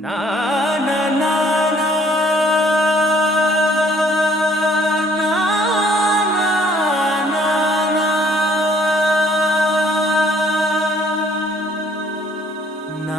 నా నా నా నా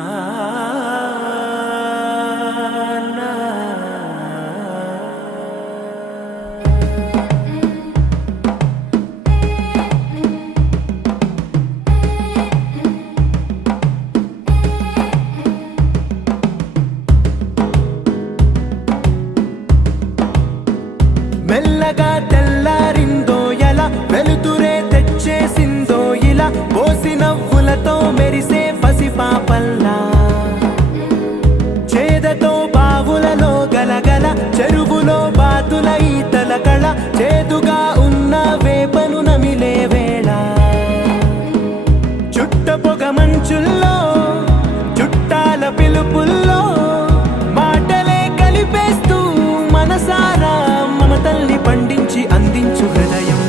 మెల్లగా తెల్లారిందో ఎలా వెలుతురే తెచ్చేసిందో ఇలా పోసి నవ్వులతో మెరిసే పసిపాపల్లా చేదతో బావులలో గలగల చెరువులో బాతుల ఈతల కళ చేదుగా ఉన్న వేపను నమిలే వేళ చుట్ట పొగ మంచుల్లో చుట్టాల పిలుపుల్లో మాటలే కలిపేస్తూ మనసారా మమతల్ని పండించి అందించు హృదయం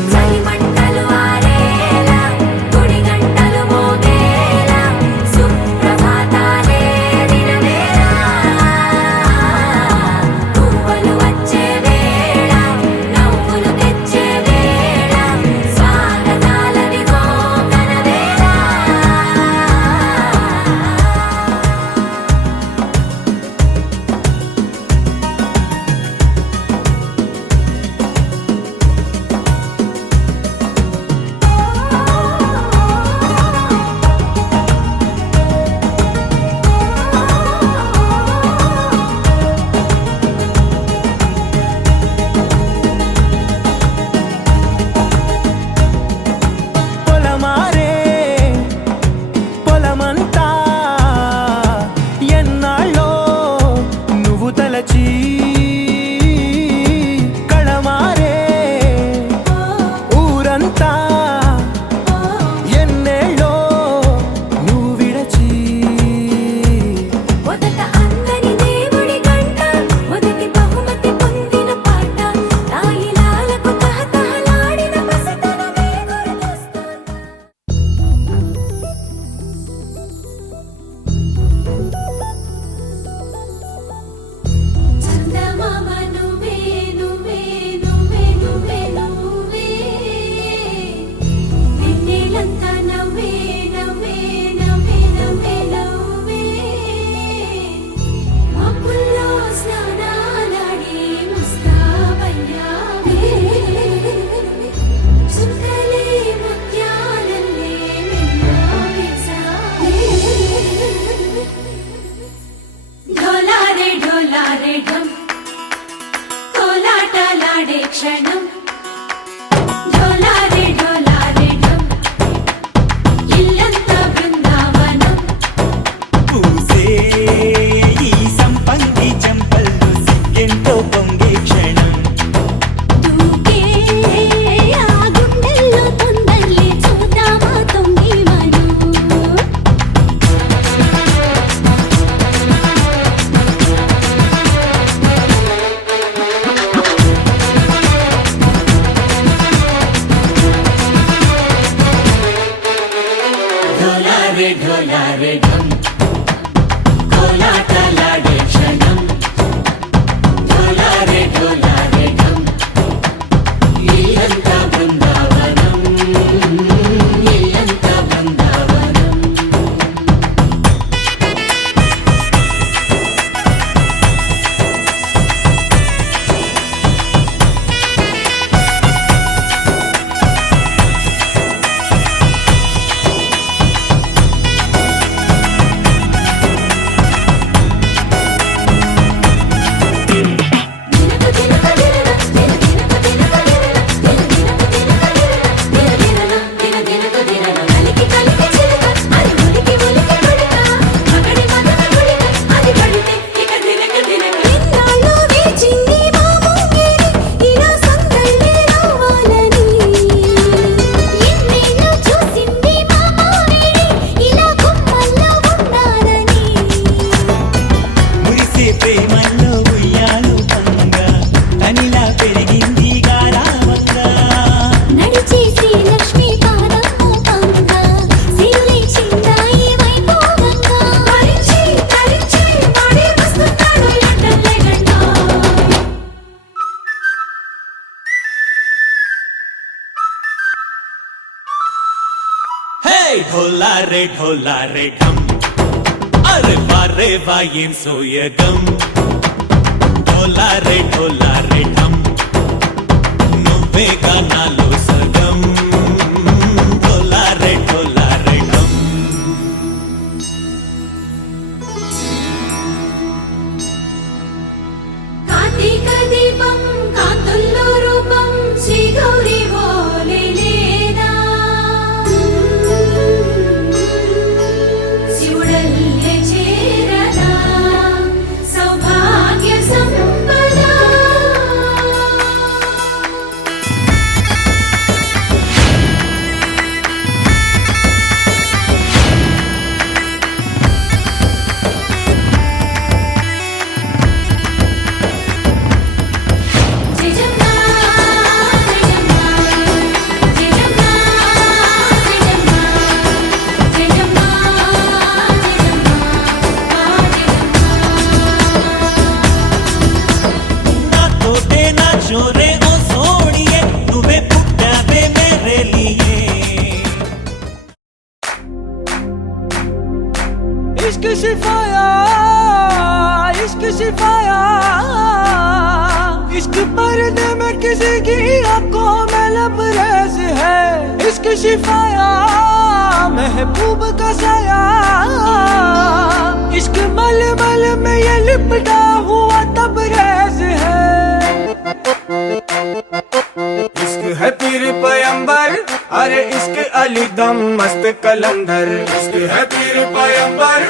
కళమారే ఊరంతా ఎన్నేళ్ళో నువ్వు విడచి మొదట అందని దేవుడి గంట మొదటి బహుమతి పొందిన పాట తాయిలాలకు తహతహలాడిన పసితనమే గుర్తొస్తోందా చందమామ నువ్వే నువ్వే నువ్వే నువ్వే నువ్వే వెన్నెలంతా నవ్వే నవ్వే నవ్వే నవ్వే నవ్వే మబ్బుల్లో స్నానాలాడి ముస్తాబయ్యావే చుక్కలే ముత్యాలల్లే వెన్నోవేశావే ఢోలారే ఢోలారే ఢం కోలాటలాడే క్షణం ఢోలారే ఢోలారే ఢం ఇల్లంతా బృందావనం పూసే ఈ సంపంగి చెంపల్లో సిగ్గెంతో పొంగే క్షణం దూకే ఆ గుండెల్లో తొందరలే చూద్దామా తొంగి మనం ఢోలారే ఢోలారే ఢం కోలాటలాడే క్షణం ఢోలారే ఢోలారే ఢం ఇల్లంతా బృందావనం ఇల్లంతా బృందావనం ढोला रे ढम अरे वारे वायें सोयगम ढोला रे ढम నువ్వే గానాలో సగం ढोला रे ढम కార్తీక దీపం కాంతుల్లో రూపం శ్రీ గౌరీ ఓలే లేదా శివుడల్లే చేరదా సౌభాగ్య సంపద నాతోటే నా చోరే ఓ సోడియే నువ్వే పుట్టావే మేరే లియే इश्क शिफाया इश्क शिफाया इश्क पर्दे में किसी की आंखों में लबरेज है इश्क शिफाया महबूब का साया इश्क मलमल में ये लिपटा हुआ तबरेज है इश्क है पीर पैगंबर अरे इश्क अली दम मस्त कलंदर इश्क है पीर पैगंबर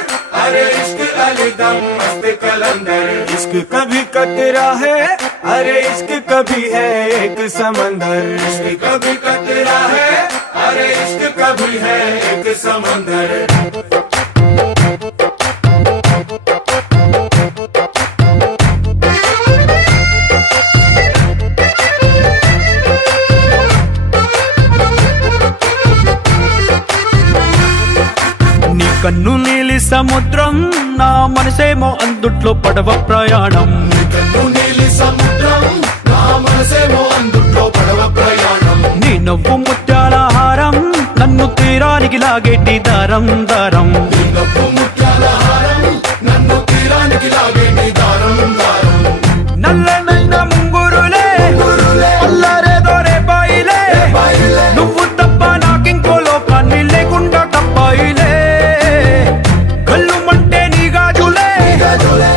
अरे इश्क अली दम मस्त कलंदर इश्क कभी कतरा है अरे इश्क कभी है एक समंदर इश्क कभी कतरा है अरे इश्क कभी है एक समंदर నీ కన్ను నీలి సముద్రం నా మనసేమో అందుట్లో పడవ ప్రయాణం నీలి సముద్రం నా మనసేమో అందుట్లో పడవ ప్రయాణం నీ నవ్వు ముత్యాల హారం నన్ను తీరానికి లాగేటి దారం దారం నవ్వు ముత్యాల హారం నన్ను తీరానికి లాగేటి దారం దారం నల్లనైన ముంగురులే అల్లారేదో రేపాయిలే నువ్వు తప్ప నాకింకో లోకాన్ని లేకుండా తప్పాయిలే కళ్ళు మంటే నీ గాజులే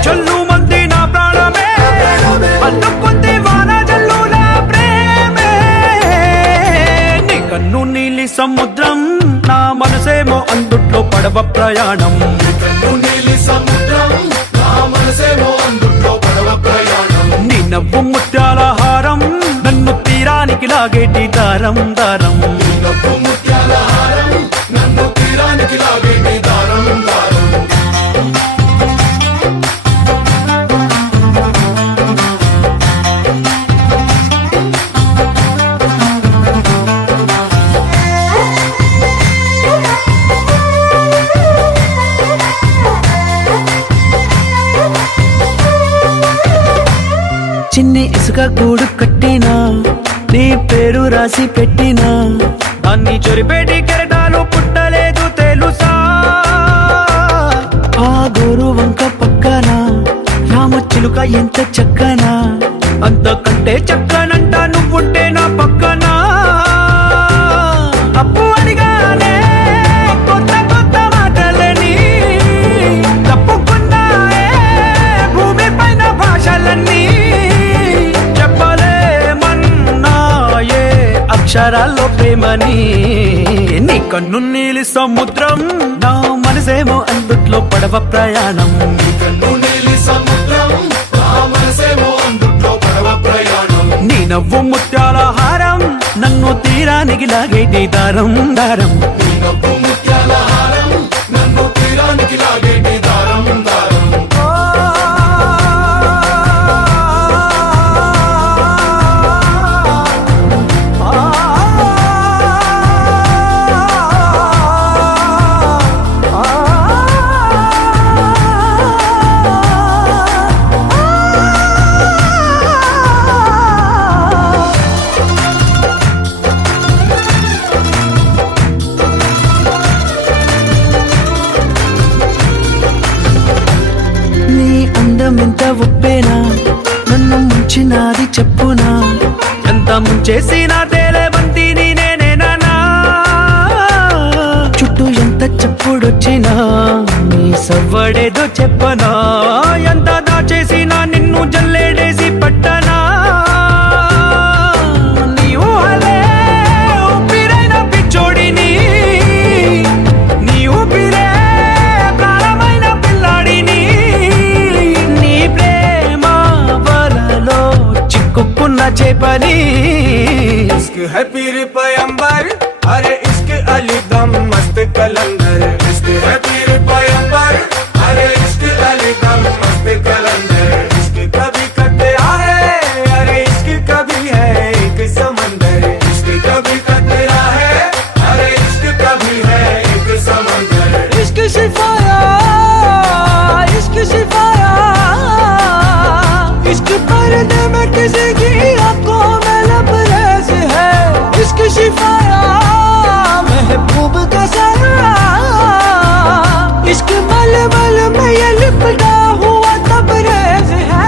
చల్లు మంది నా ప్రాణమే అందుకుంది వాన జల్లుల ప్రేమే నీ కన్ను నీలి సముద్రం నా మనసేమో అందుట్లో పడవ ప్రయాణం నీలి సముద్రం నా మనసేమో అందుట్లో పడవ ప్రయాణం నీ నవ్వు ముత్యాల హారం నన్ను తీరానికి లాగేటి దారం దారం నవ్వు ముత్యాల హారం నన్ను తీరానికి లాగేటి దారం దారం చిన్ని ఇసుక గూడు కట్టినా నీ పేరు రాసి పెట్టినా దాన్ని చొరిపేటి కెరటాలు పుట్టలేదు తెలుసా ఆ గోరు వంక పక్కన రామచిలుక ఎంత చక్కనా అంతకంటే చక్కనంట నువ్వుంటే నా పక్కన అప్పు అడిగానే కొత్త కొత్త మాటలని తప్పుకున్నాయే భూమి పైన భాషలన్నీ చెప్పలేమన్నాయే అక్షరాల్లో ప్రేమని నీ కన్ను నీలి సముద్రం నా మనసేమో అందుట్లో పడవ ప్రయాణం నీలి సముద్రం నా మనసేమో అందుట్లో పడవ ప్రయాణం నీ నవ్వు ముత్యాల హారం నన్ను తీరానికి లాగేటి దారం దారం నవ్వు ముత్యాల హారం నన్ను తీరానికి లాగేటి దారం దారం ఉప్పేనా నన్ను ముంచినాది చెప్పునా ఎంత ముంచేసినా తేలేవంతిని నేనేనా చుట్టూ ఎంత చెప్పుడొచ్చినా నీ సవ్వడేదో చెప్పనా ఎంత దాచేసినా నిన్ను జల్లేడేసి పట్టనా నీ ఊహలే ఊపిరైన పిచ్చోడిని నీ ఊపిరే ప్రాణమైన పిల్లాడిని నీ ప్రేమ వలలో చిక్కుకున్న చేపని इश्क है पीर पैगंबर अरे इश्क अली दम मस्त कलंदर इश्क है पीर पैगंबर अरे इश्क अली दम मस्त कलंदर इश्क कभी कतरा है अरे इश्क कभी है एक समंदर इश्क कभी कतरा है अरे इश्क कभी है एक समंदर इश्क शिफाया इश्क शिफाया इश्क पर्दे में किसी की आंखों में लबरेज है इश्क शिफाया महबूब का साया इश्क मलमल में ये लिपटा हुआ तबरेज है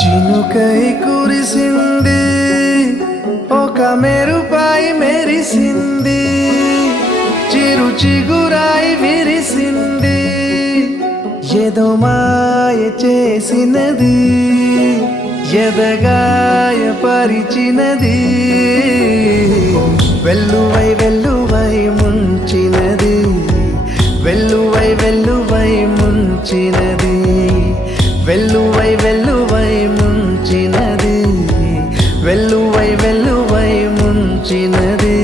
చినుకై కురిసింది ఒక మెరుపై మెరిసింది చిరు చిగురాయి విరిసింది ఏదో మాయ చేసినది ఎదగాయ పరిచినది వెల్లువై వెల్లువై ముంచినది వెల్లువై వెల్లువై ముంచినది వెల్లువై వెల్లువై ముంచినది వెల్లువై వెల్లువై ముంచినది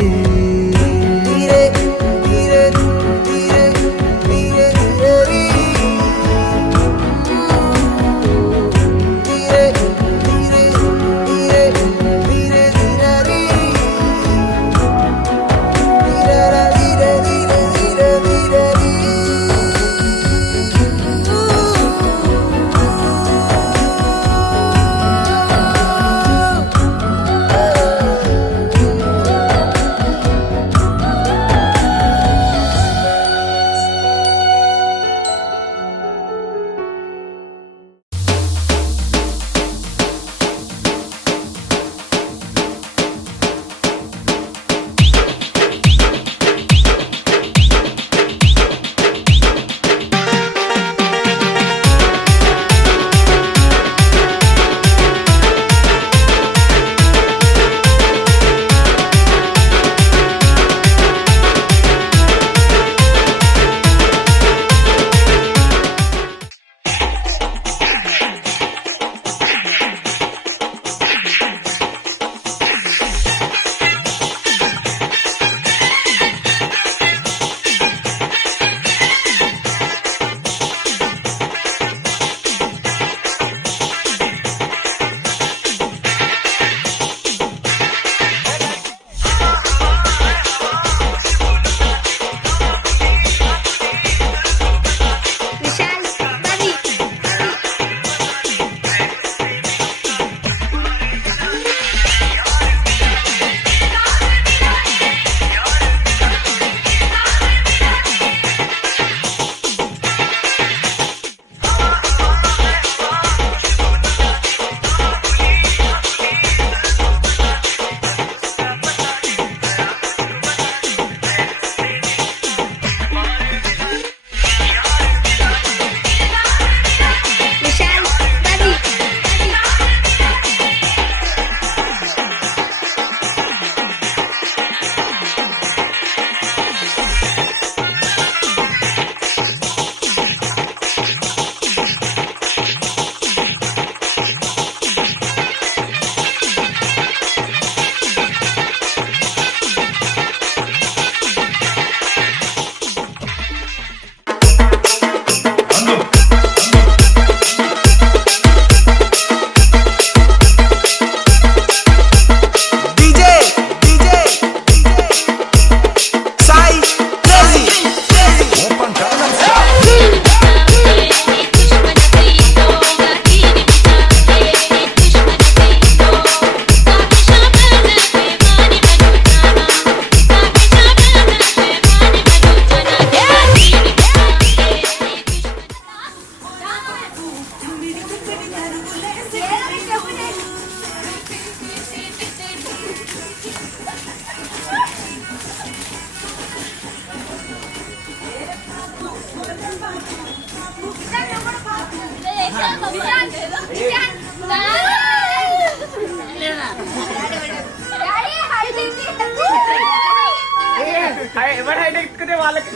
ఎవరైనా ఎక్కుతే వాళ్ళకి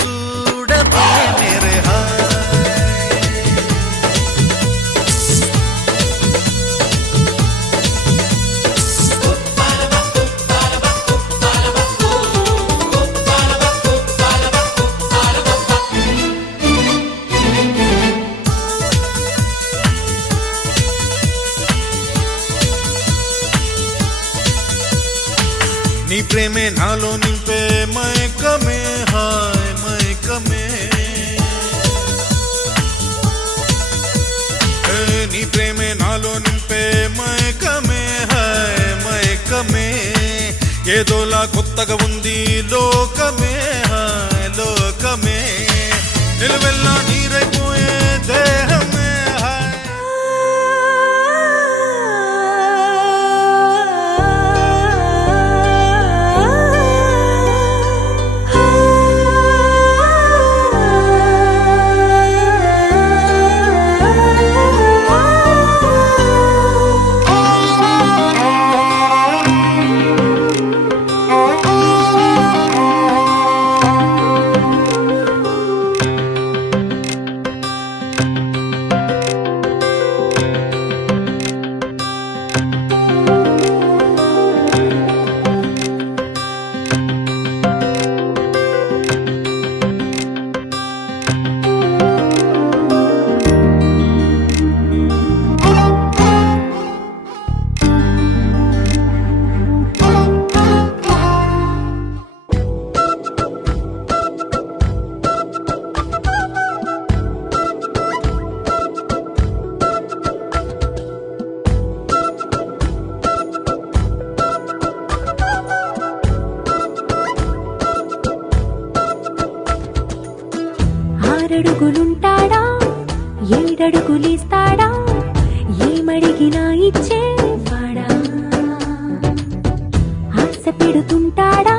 చూడబే మేరే నీ ప్రేమే నాలో నింపే మైకమే హాయ్ మైకమే నీ ప్రేమే నాలో నింపే మైకమే హాయ్ మైకమే ఏదోలా కొత్తగా ఉంది లోకమే హాయ్ లోకమే నిలువెల్లా నీరైపోయే దేహమే హాయ్ ఆరడుగులుంటాడా ఏడడుగులిస్తాడా ఏమడిగినా ఇచ్చేవాడా ఆశ పెడుతుంటాడా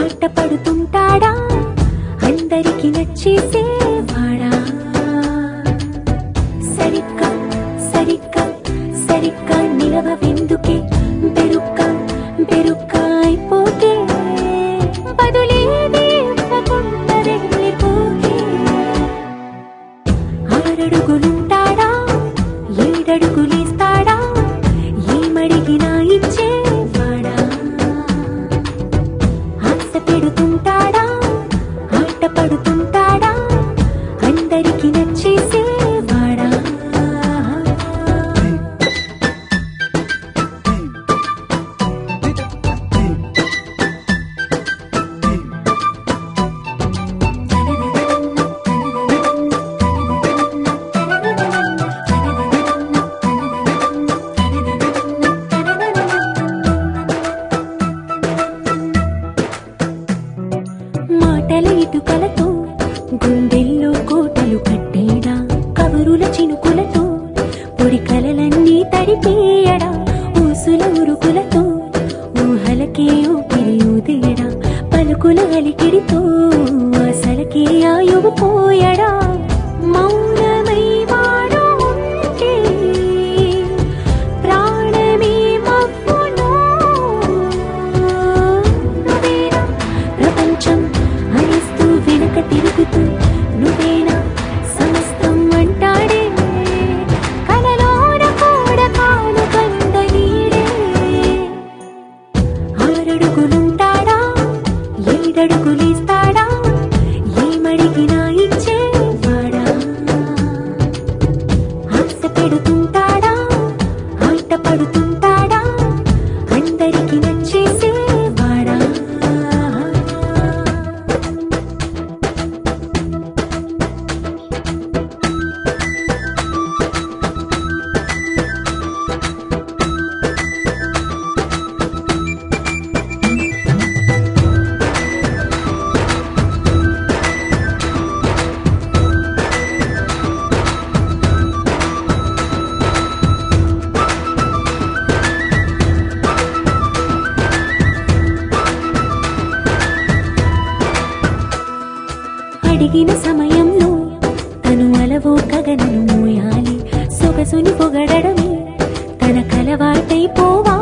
ఆట పడుతుంటాడా అందరికి నచ్చేసేవాడా సరిగ్గా సరిగ్గా సరిగ్గా నిలవెందుకే బెరుక్క బెరుక్క అయిపోతే బదులేది ఇవ్వకుండా వెళ్ళిపోతే ఆరడుగులుంటాడా ఏడడుగులిస్తాడా ఏమడిగినా ఇచ్చేవాడా ఆశ పెడుతుంటాడా ఆట పడుతుంటాడా అందరికి నచ్చేసేవాడా మాటల ఇటుకలతో గుండెల్లో కోటలు కట్టేడా కబురుల చినుకులతో పొడి కలలన్నీ తడిపేయడా ఊసుల ఉరుకులతో ఊహలకే ఊపిరి ఊదేయడా పలుకుల అలికిడితో అసలకే ఆయువు పోయడా మౌనమై వాడు ఉంటే ప్రాణమే మబ్బులో నువ్వేనా ప్రపంచం అరిస్తూ వెనక తిరుగుతూ నువ్వేనా సమస్తం అంటాడే కలలోన కూడా కాను కంద నీడే ఆరడుగులుంటాడా ఏడడుగులిస్తాడా ఏమడిగినా ఇచ్చేవాడా ఆశ పెడుతుంటాడా ఆట పడుతుంటాడా అందరికి నచ్చేసేవాడా అడిగిన సమయంలో తను అలవో గగనను మోయాలి సొగసుని పొగడమే తన కలవాటైపోవాలి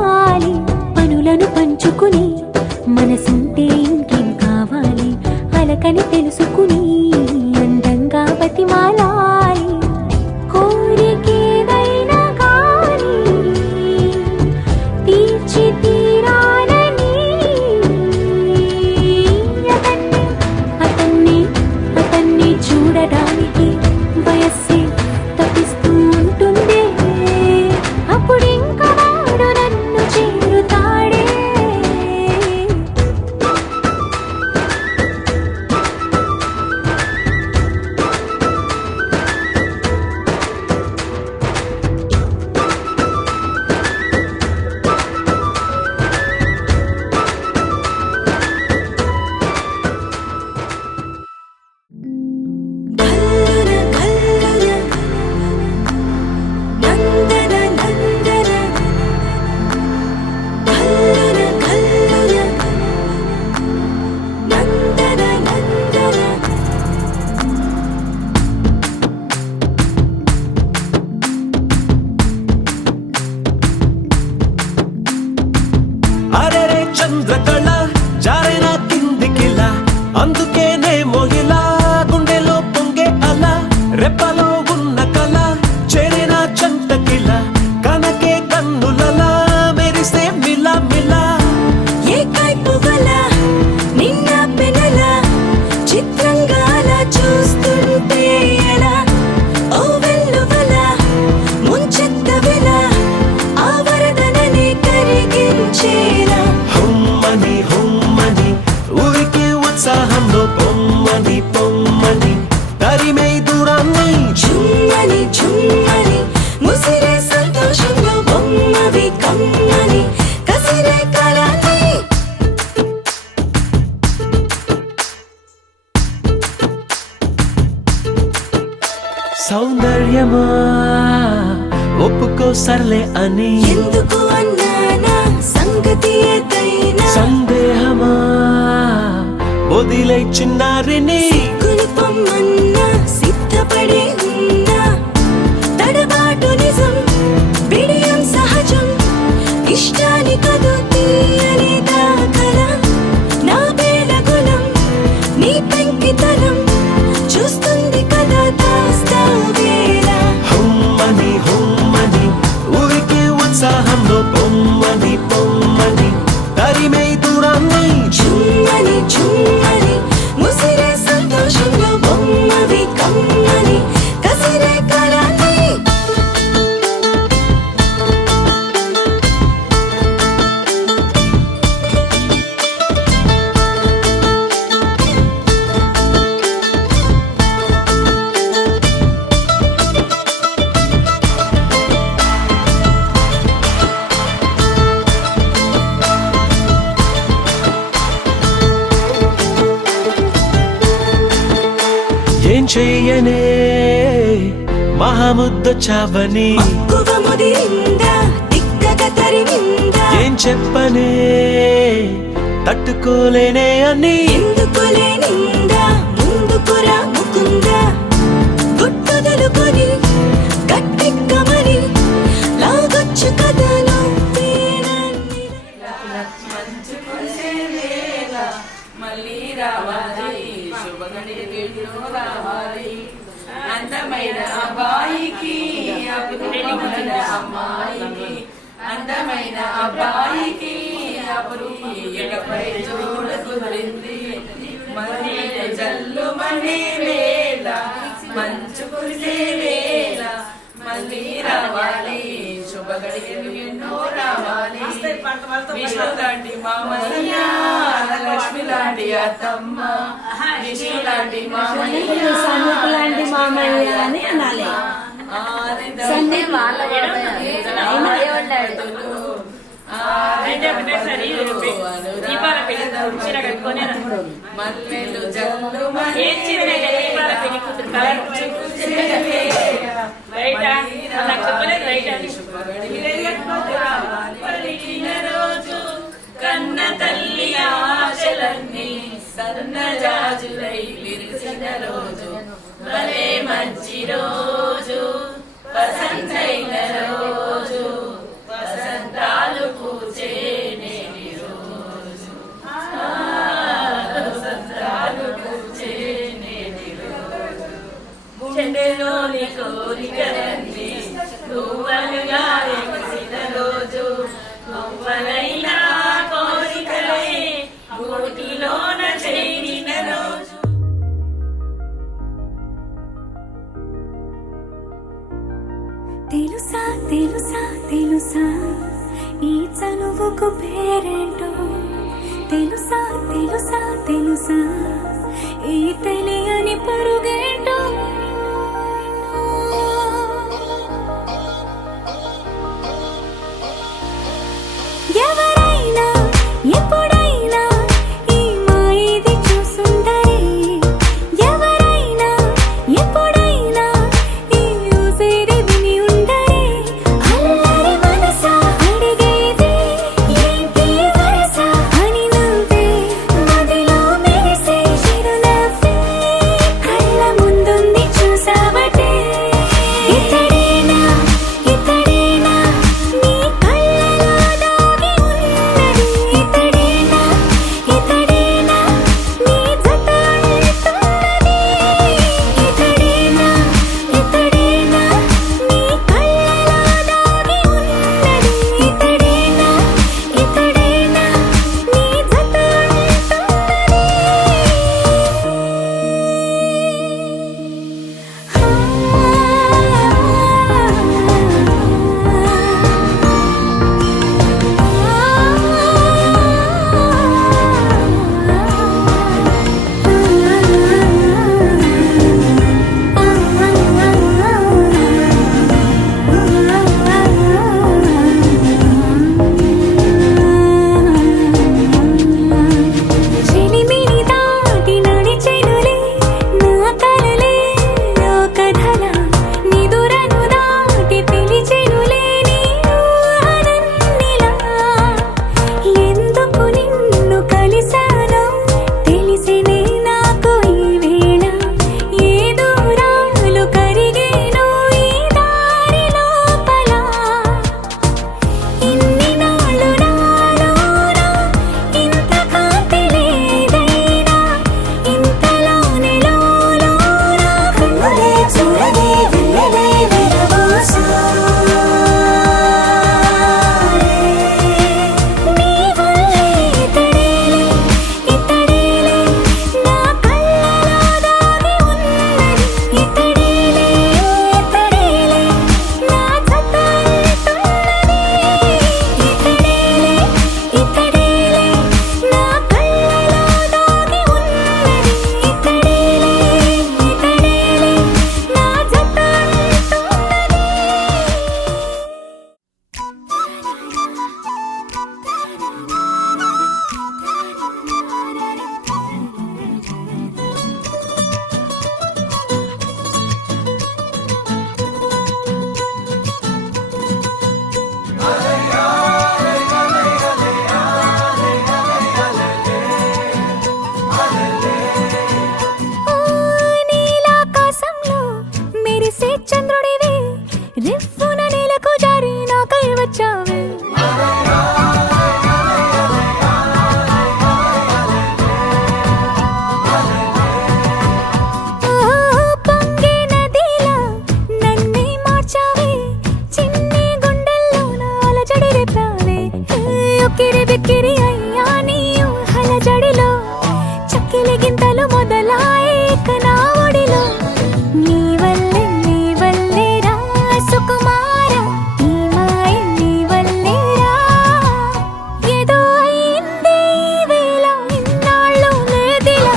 చంద్రకళ జారైన కిందికిలా అందుకేనే మొగిలా గుండెలో పొంగే అలా రెప్పలో ఉన్న కళ చేరిన చంటకిలా కనకే కన్నులలా మెరిసే మిలా మిలా ఏ కైపు వల నిన్న పెనల చిత్రంగా అలా చూస్తుంటే ఎలా ఓ వెల్లువల ముంచెత్త వెల ఆ వరదనని కరిగించేలా హుమ్మని హుమ్మని ఊరికే ఉత్సాహంలో పొమ్మని పొమ్మని తరిమే దూరాన్ని చుమ్మని చుమ్మని ముసిరే సంతోషంలో బొమ్మవి కమ్మని కసిరే కళని సౌందర్యమా ఒప్పుకో సర్లే అని ఎందుకు అన్నానా సంగతి ఏదైనా సందేహమా వదిలే చిన్నారిని కులుపమ్మన్నా సిద్ధపడి ఉన్నా తడబాటు నిజం బిడియం సహజం ఇష్టాని కదు తీయని దాఖల నా బేలగులం నీ పెంకితనం చూస్తుంది కదా దాస్తావేలా హుమ్మని హుమ్మని ఊరికే ఉత్సాహంలో పొమ్మని పొమ్మని తరిమే దూరాన్ని చుమ్మని చుమ్మని ముసిరే సంతోషంలో బొమ్మవి కమ్మని కసిరే కళని ఏం చెయ్యనే మహాముద్ద చావని మక్కువ ముదిరిందా తిక్కగా తరిమిందా ఏం చెప్పనే తట్టుకోలేనే అని ఎందుకులే నిందా ముందుకురా ముకుందా గుట్టుదలుకొని గట్టెక్కమని లాగొచ్చు కథలో తేనన్ని మళ్ళీ రావాలి శుభగడి వెళ్ళు రావాలి అందమైన అబ్బాయికి అపురూపమైన అమ్మాయికి అందమైన అబ్బాయికి అపురూపై చూడ కుదిరింది మళ్ళీ జల్లు మళ్ళీ వేళ మంచు కురిసే వేళ మళ్ళీ రావాలి శుభగడియలు ఎన్నో రావాలి విష్ణు లాంటి మామయ్య లక్ష్మి లాంటి అత్తమ్మ విష్ణు లాంటి మామయ్య లాంటి మామయ్య అని అనాలి. మల్లెలు జల్లు పలికిన రోజు కన్న తల్లి ఆశలన్నీ సన్నజాజులై విరిసిన రోజు భలే మంచి రోజు వసంతైన రోజు వసంతాలు పూచే నేటి రోజు వసంతాలు పూచే నేటి రోజు గుండెలోని కోరికలన్నీ నువ్వలుగా ఎగిసిన రోజు నువ్వలైనా కోరికలే గూటిలోన చేరిన రోజు తెలుసా తెలుసా తెలుసా ఈ చనువుకు పేరేంటో తెలుసా తెలుసా తెలుసా ఈ తెలియని పరుగేంటో ఎవరైనా ఎప్పుడైనా ఈ మాయది చూసుందరే ఎవరైనా ఎప్పుడైనా ఈ ఊసేది విని ఉండరే అల్లరి మనసా అడిగేది ఏంటి వరస అని నువ్వే మదిలో మెరిసే చిరునవ్వే ఉక్కిరి బిక్కిరి అయ్యా నీ ఊహల జడిలో చక్కిలి గింతలు మొదలాయి ఇక నా ఒడిలో నీ వల్లే రా సుకుమార ఈ మాయ నీ వల్లే రా ఏదో అయింది ఈ వేళ ఇన్నాళ్ళు లేదిలా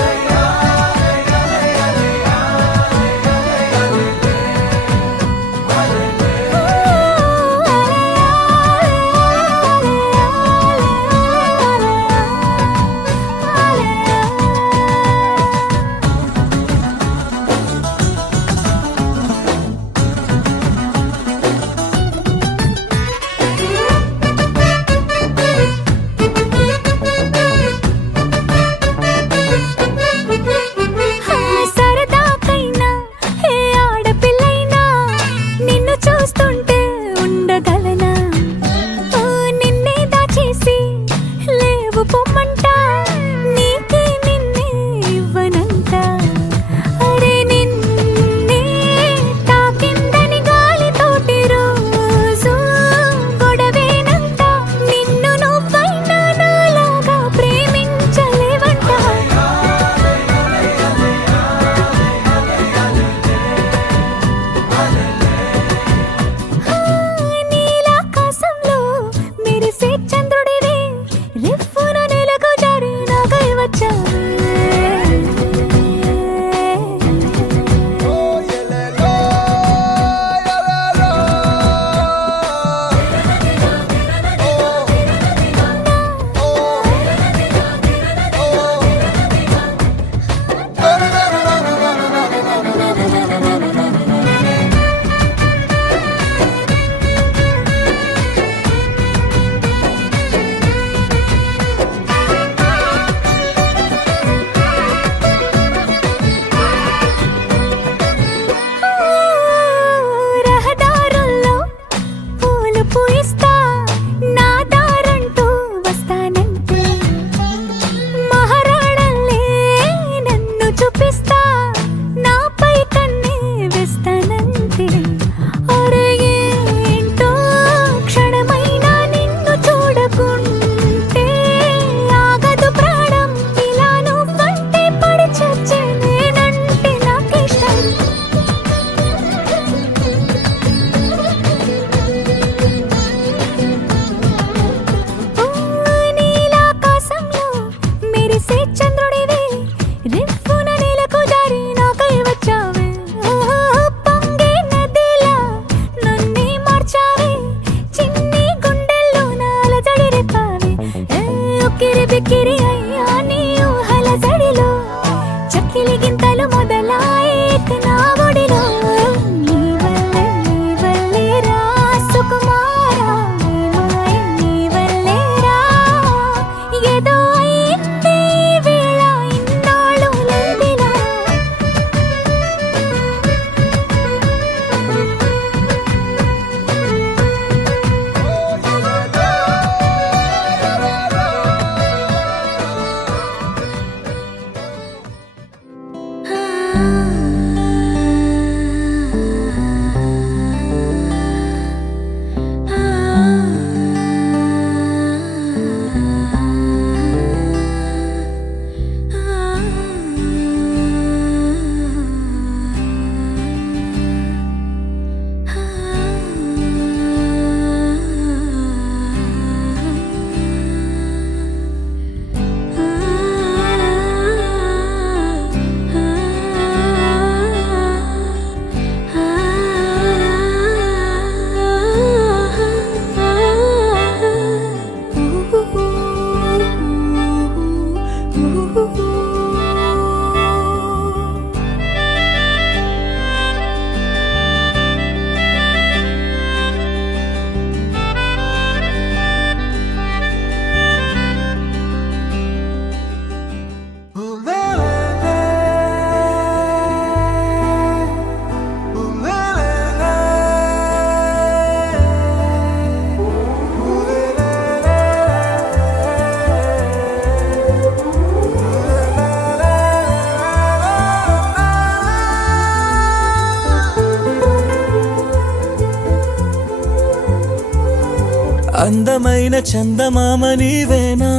అందమైన చందమామ నీవేనా,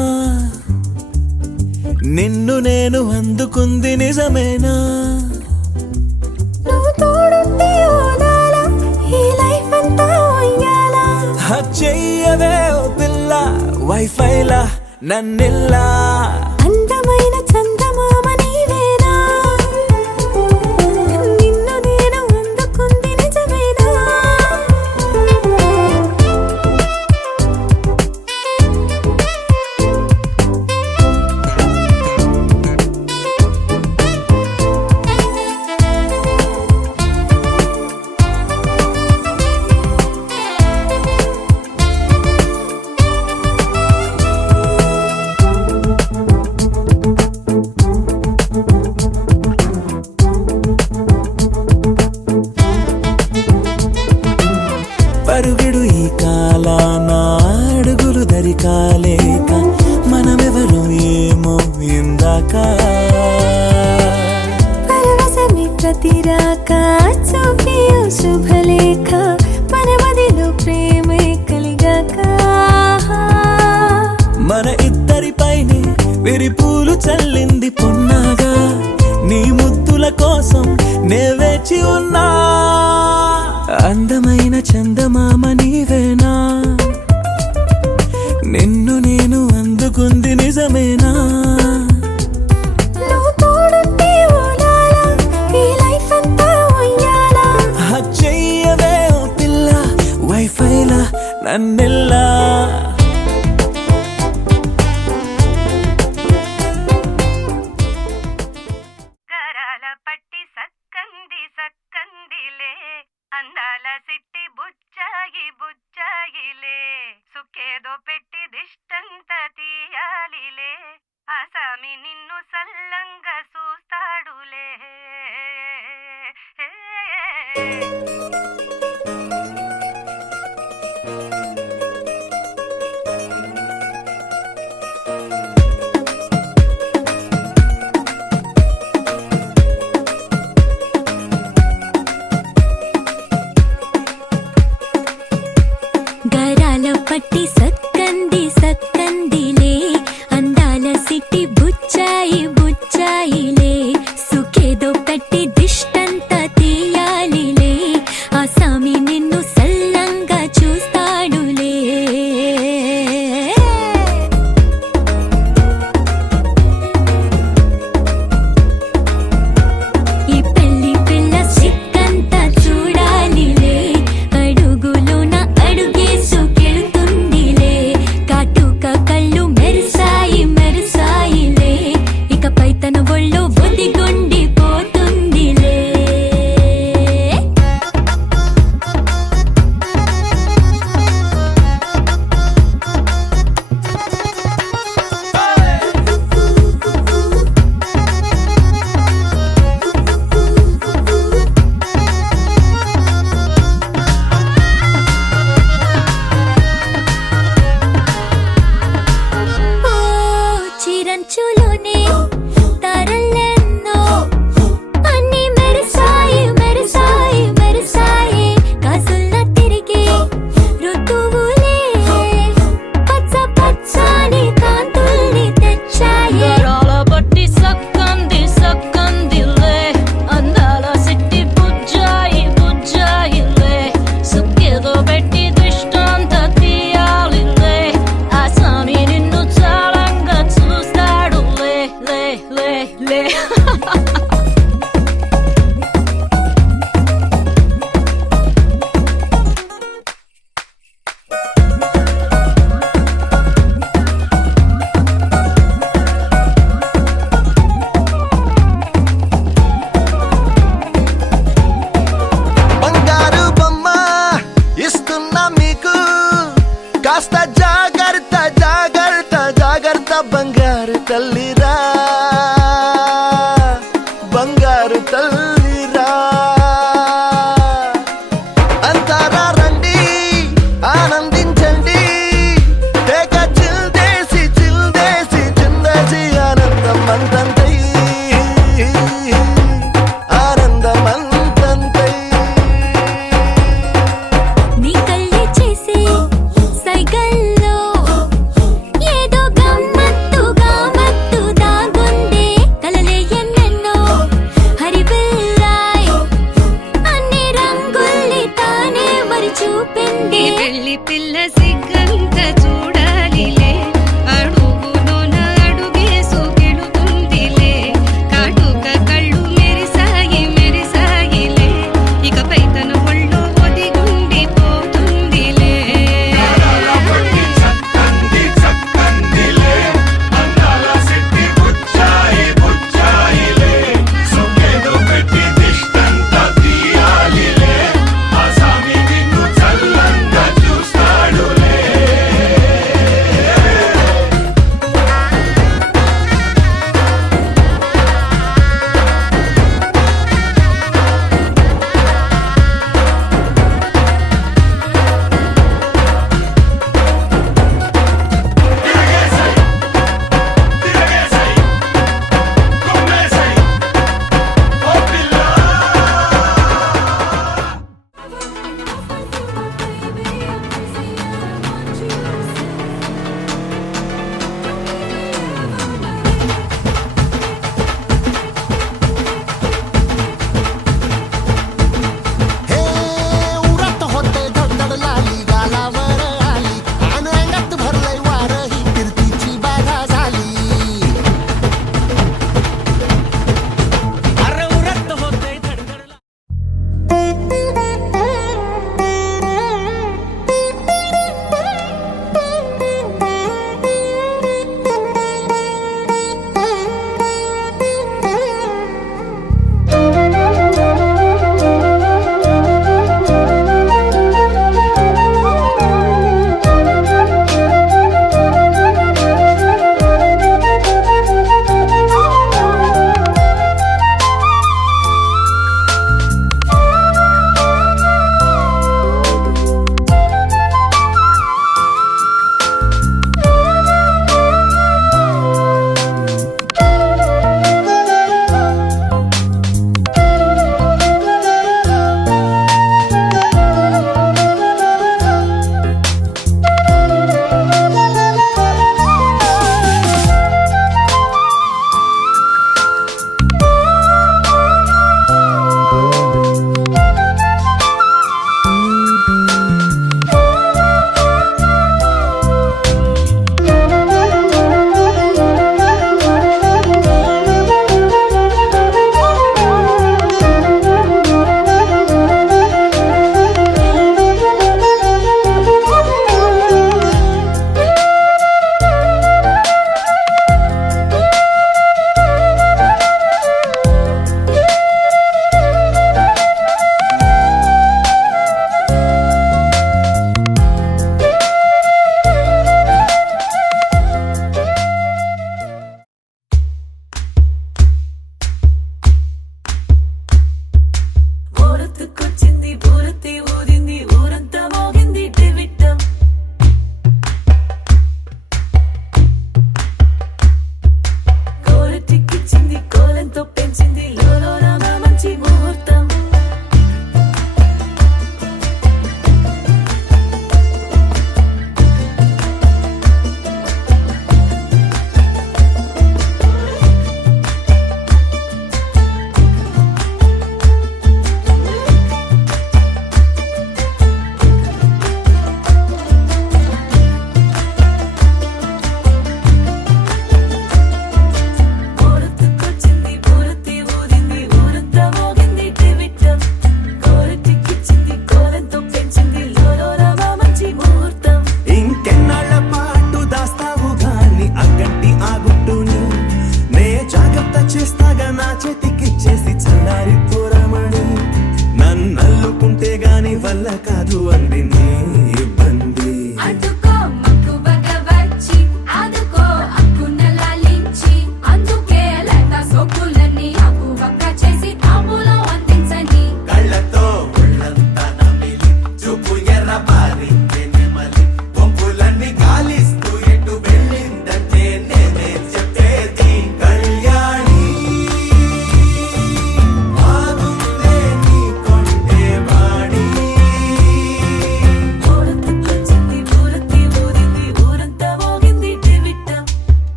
నిన్ను నేను అందుకుంది నిజమేనా? నువ్వు తోడుంటే ఓదాలా, ఈ లైఫ్ అంతా ఉయ్యాలా. చెయ్యవే ఓ పిల్ల వైఫైలా నన్నిల్లా. అందమైన చందమామ నీవేనా, నిన్ను నేను అందుకుంది నిజమేనా? పరుగుడు ఈ కాలాన అడుగులు దరికాలేక మనమెవరు ఏమో ఇందాక. పరవశమే ప్రతిరాక చూపి ఓ శుభలేఖ, మన మదిలో ప్రేమే కలిగాక. మన ఇద్దరిపైనే విరిపూలు చల్లింది పొన్నాగా, నీ ముద్దుల కోసం నే వేచి ఉన్నా. అందమైన చందమామ నీవేనా, నిన్ను నేను అందుకుంది నిజమేనా? నువ్వు తోడుంటే ఓలాలా, ఈ లైఫ్ అంతా ఉయ్యాలా. చెయ్యవే ఓ పిల్ల వైఫైలా నన్నెల్లా. గరాల పట్టి సక్కంది సక్కందిలే, అందాల సిట్టి బుచ్చాయి బుచ్చాయిలే, సుక్కేదో పెట్టి దిష్టంత తీయాలిలే, ఆసామి నిన్ను సల్లంగా చూస్తాడులే. గరాల పట్టి సక్కంది సక్కందిలే, అందాల సిట్టి బుచ్చాయి బుచ్చాయిలే, సుఖేదో పెట్టి దిష్టంత తీయాలిలే, ఆ సామి నిన్ను సల్లంగా చూస్తాడులే. ఈ పెళ్లి పిల్ల సిక్కంతా చూడాలిలే, అడుగులోన అడుగేసుకెళ్తుందిలే, కాటుక కళ్ళు మెరిసాయి మెరిసాయిలే, ఇకపై తన ఒళ్ళో ఒదిగొండిపోతుందిలే. ఓ చిరంచులోనే తారలెన్నో, అన్నీ మెరిసాయి మెరిసాయి మెరిసాయి, కాసుల్లా తిరిగే ఋతువులే, పచ్చ పచ్చని కాంతుల్ని తెచ్చాయి. గరాల పట్టి సక్కంది సక్కందిలే, అందాల సిట్టి బుజ్జాయి బుజ్జాయిలే, సుక్కేదో పెట్టి దిష్టంత తీయాలిలే, ఆ సామి నిన్ను చాలంగా చూస్తాడు లే లే లే లే. బంగారు బొమ్మ ఇస్తున్నా మీకు, కాస్త జాగ్రత్త జాగ్రత్త జాగ్రత్త, బంగారు తల్లిరా బంగారు తల్లిరా. అంతారా రండి ఆనందించండి, తెగ చిల్దేసి చిల్దేసి చిందేసి, ఆనందం అంతంతై ఆనందం అంతంతై. నీ కళ్ళే చేసే సైగల్లో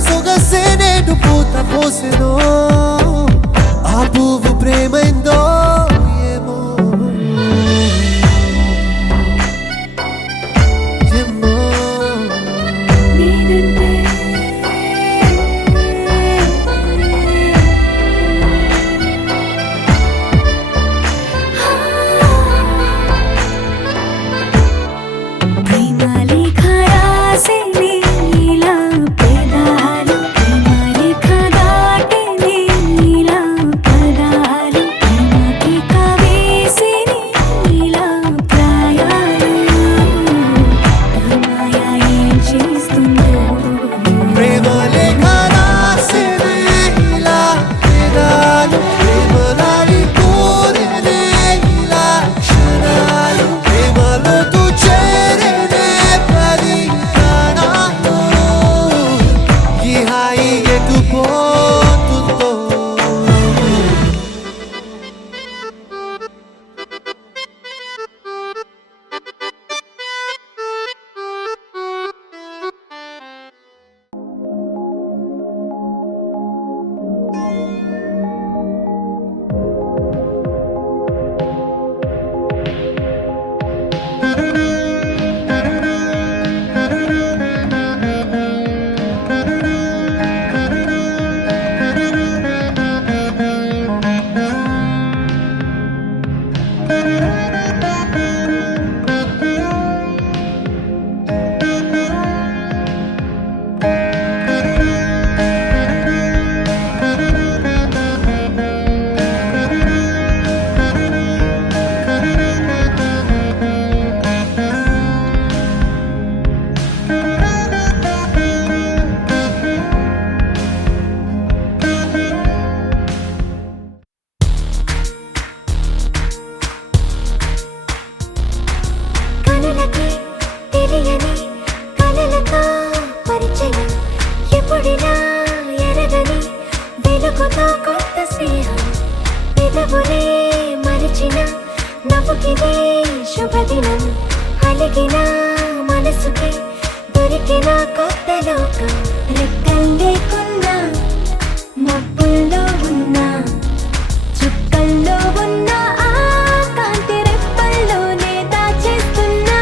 సొగసే నేడు పూత పోసెనో ఆ పువ్వు ప్రేమైందో ఏమో ఏమో శుభదినం అలిగిన మనసుకి దొరికిన కొత్త లోకం రెక్కలు లేకున్నా మబ్బుల్లో ఉన్నా చుక్కల్లో ఉన్న ఆ కాంతి రెప్పల్లోనే దాచేస్తున్నా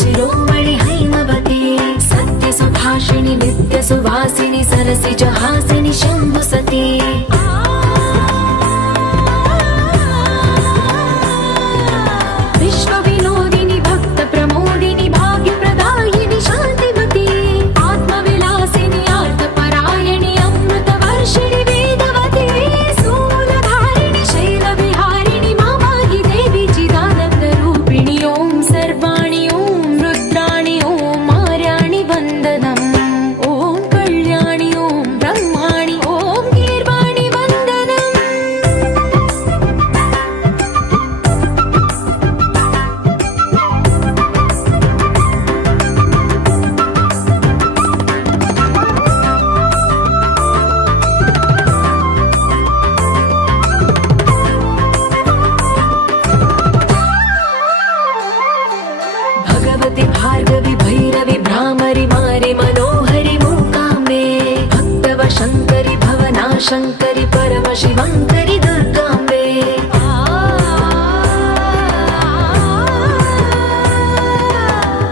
शिरोमणि हैमवती सत्यसुभाषिणि नित्यसुवासिनि सरसिजहासिनि शम्भुसती विश्वविनोदिनि भक्तप्रमोदिनि भाग्यप्रदायिनि शान्तिमती आत्मविलासिनि आर्तपरायणि अमृतवर्षिणि वेदवती स्थूलधारिणि शैलविहारिणि मामाहि देवी चिदानन्दरूपिणि ॐ सर्वाणि ॐ रुद्राणि ॐ मार्याणि वन्दनम् ॐ कल्याणि ॐ ब्रह्माणि ॐ गीर्वाणि वन्दनम् भगवति भार्गवि भैरवि भ्रामरि मारि मनोहरि मूकाम्बे भक्तवशङ्करि भवनाशङ्करि परमशिवङ्करि दुर्गाम्बे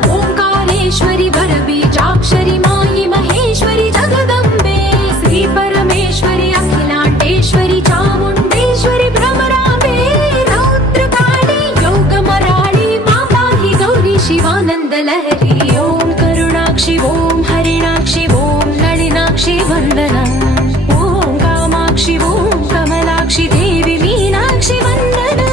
ओङ्कारेश्वरि वरबीजाक्षरि मायि महेश्वरि जगदम्बे श्रीपरमेश्वरि अखिलाण्डेश्वरि चामुण्डेश्वरि भ्रमराम्बे रौद्रकाली योगमराळि माताहि गौरी शिवानन्दलहरी ॐ करुणाक्षि ॐ हरिणाक्षि ॐ नलिनाक्षि वन्दनम् ॐ कामाक्षि ॐ कमलाक्षि देवी मीनाक्षि वन्दनम्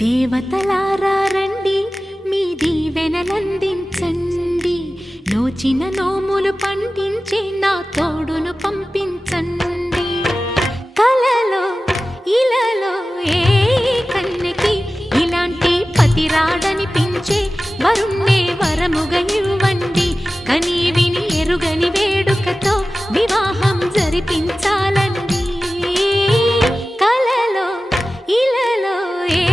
దేవతలారా రండి మీ దీవెనలందించండి నోచిన నోములు పండించే నా తోడును పంపించండి కలలో ఇలలో ఏ కన్నెకి ఇలాంటి పతి రాడనిపించే వరుణ్ణే వరముగా ఇవ్వండి కని విని ఎరుగని వేడుకతో వివాహం జరిపించాలండి కలలో ఇలలో ఏ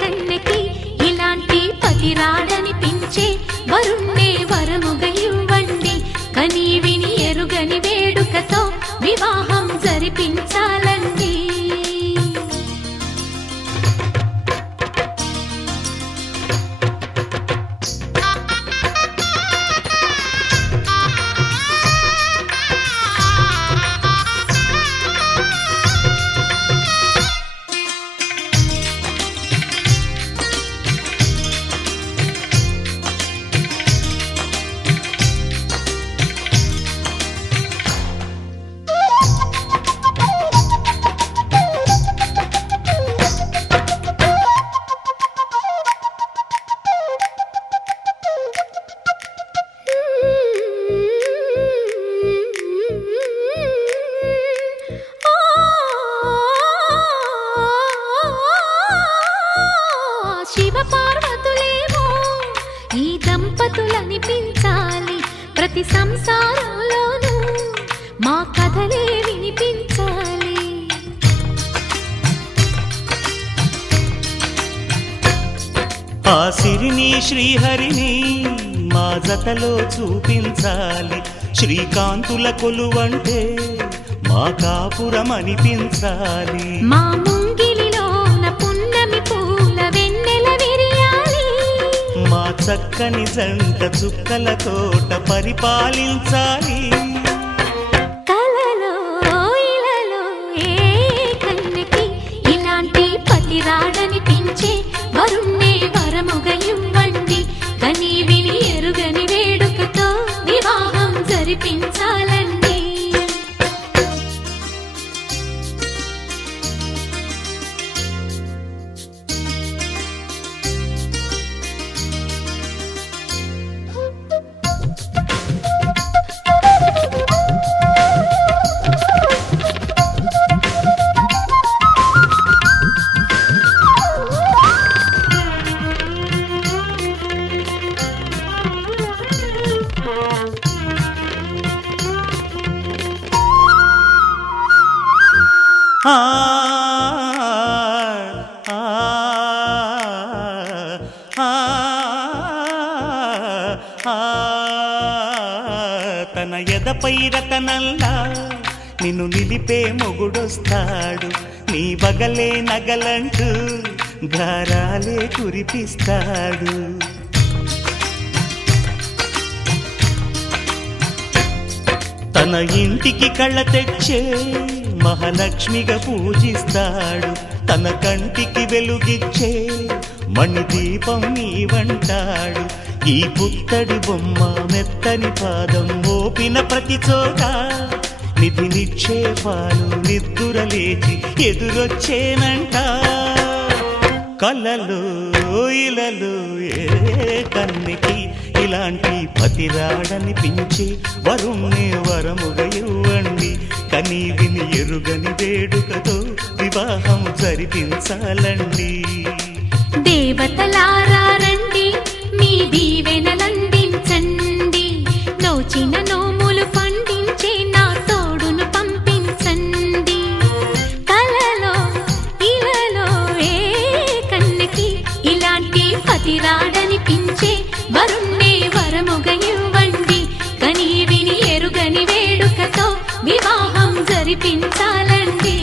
కన్నెకి ఇలాంటి పతి రాడనిపించే వరుణ్ణే వరముగా ఇవ్వండి కని విని ఎరుగని వేడుకతో వివాహం జరిపించాలండి శివపార్వతులేమో ఈ దంపతులనిపించాలి ప్రతి సంసారంలోనూ మా కథలే వినిపించాలి ఆ సిరిని శ్రీహరిని మా జతలో చూపించాలి శ్రీకాంతుల కొలువంటే మా కాపురం అనిపించాలి మా ముంగిలిలోన పున్నమి పూల వెన్నెల విరియాలి మా చక్కని జంట చుక్కల తోట పరిపాలించాలి కలలో ఇలలో ఏ కన్నెకి ఇలాంటి పతి రాడనిపించే వరుణ్ణే వరముగా ఇవ్వండి కని విని ఎరుగని వేడుకతో వివాహం జరిపించాలండి ఎదపై రతనల్లా నిన్ను నిలిపే మొగుడొస్తాడు, నీ బగలే నగలంటూ గారాలే కురిపిస్తాడు. తన ఇంటికి కళ్ళ తెచ్చే మహాలక్ష్మిగా పూజిస్తాడు, తన కంటికి వెలుగిచ్చే మణిదీపం నీవంటాడు. ఈ పుత్తడి బొమ్మ మెత్తని పాదం మోపిన ప్రతి చోట నిధి నిక్షేపాలు నిద్దురలేచి ఎదురొచ్చేనంట. కలలో ఇలలో ఏ కన్నికి ఇలాంటి పతిరాడనిపించి వరుణ్ణి వరముగా ఇవ్వండి, కనీ విని ఎరుగని వేడుకతో వివాహం జరిపించాలండి. దేవతలారా రండి, మీ దీవెనలందించండి, నోచిన నోములు పండించే నా తోడును పంపించండి. కలలో ఇలలో ఏ కన్నకి ఇలాంటి పతిరాడనిపించే వరుణ్ణే వరముగా ఇవ్వండి, కనీ విని ఎరుగని వేడుకతో వివాహం జరిపించాలండి.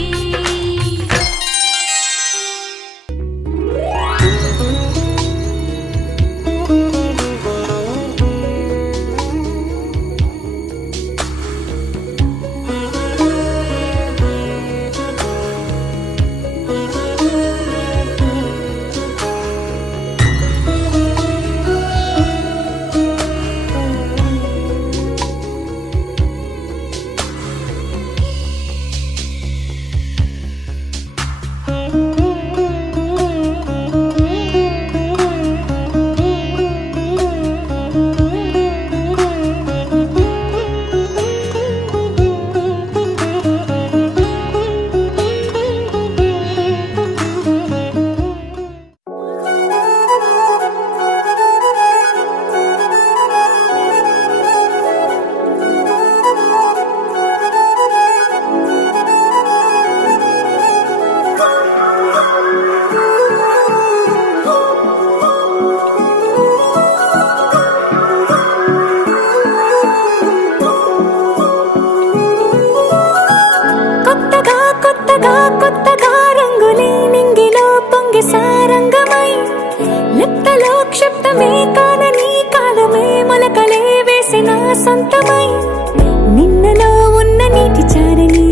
నిన్నలో ఉన్న నీటి చారని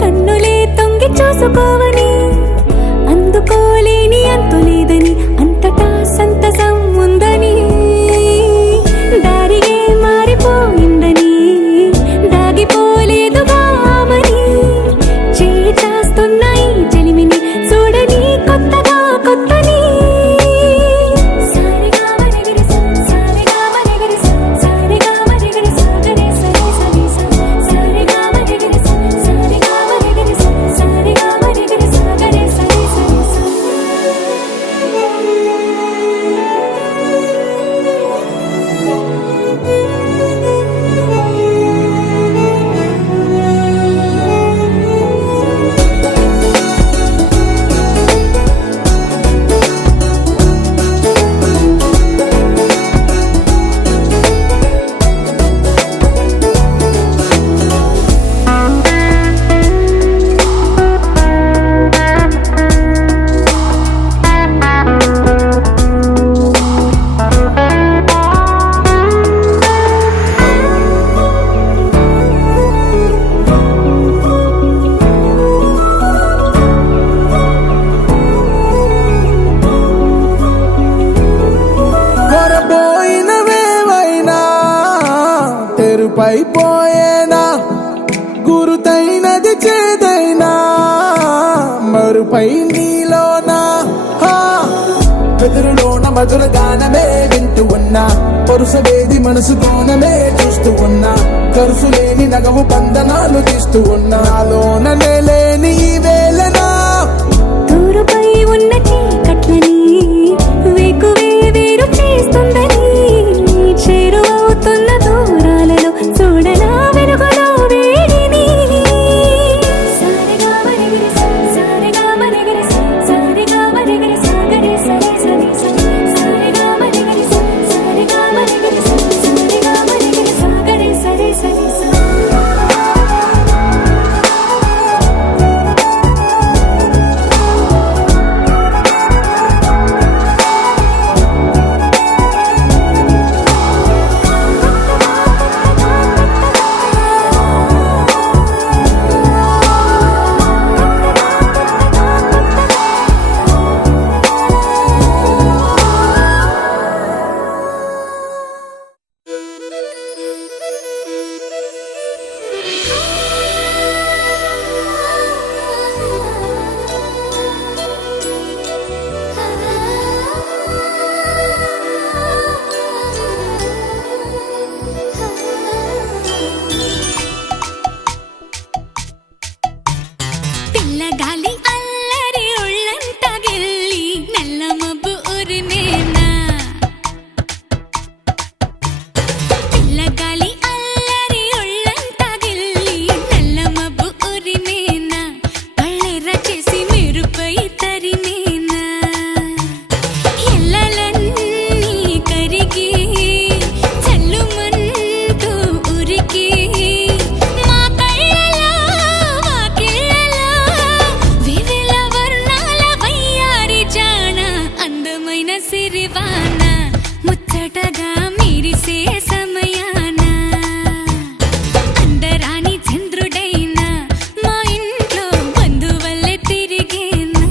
కన్నులే తొంగి చూసుకోవని, అందుకోలేని అంతు లేదని అంతటా సంతసం ఉందని, దారిగే మారిపోయిందని దాగిపోలేదుగా ఆమని, చేయి చాస్తున్నాయి జలిమిని చూడని కొత్తగా కొత్తని. పైపోయేనా గురుతైనది చేదైనా మరుపై నీలోనా, బెదురులోన మధుర గానమే వింటూ ఉన్నా, పరుసవేది మనసు కోణమే చూస్తూ ఉన్నా, కరుసు లేని నగవు బంధనాలు తీస్తూ ఉన్నా, నాలోననే లేని ఈ వేళనా దూరుపై ఉన్న చీకట్లని వేకువే వేరు చేస్తుందని, చేరువవుతున్న దూరాలలో చూడనా వెలుగులో వేడిని. సారిగా మరిగిరి సారిగా మరిగిరి సారిగా మరిగిరి సాగరి సరి సరి సారిగా మరిగిరి సారిగా మరిగిరి సారిగా మరిగిరి సాగరి సరి సరి. సిరివాన ముచ్చటగా మెరిసే సమయాన అందరాని చంద్రుడైనా మా ఇంట్లో బంధువల్లే తిరిగేనా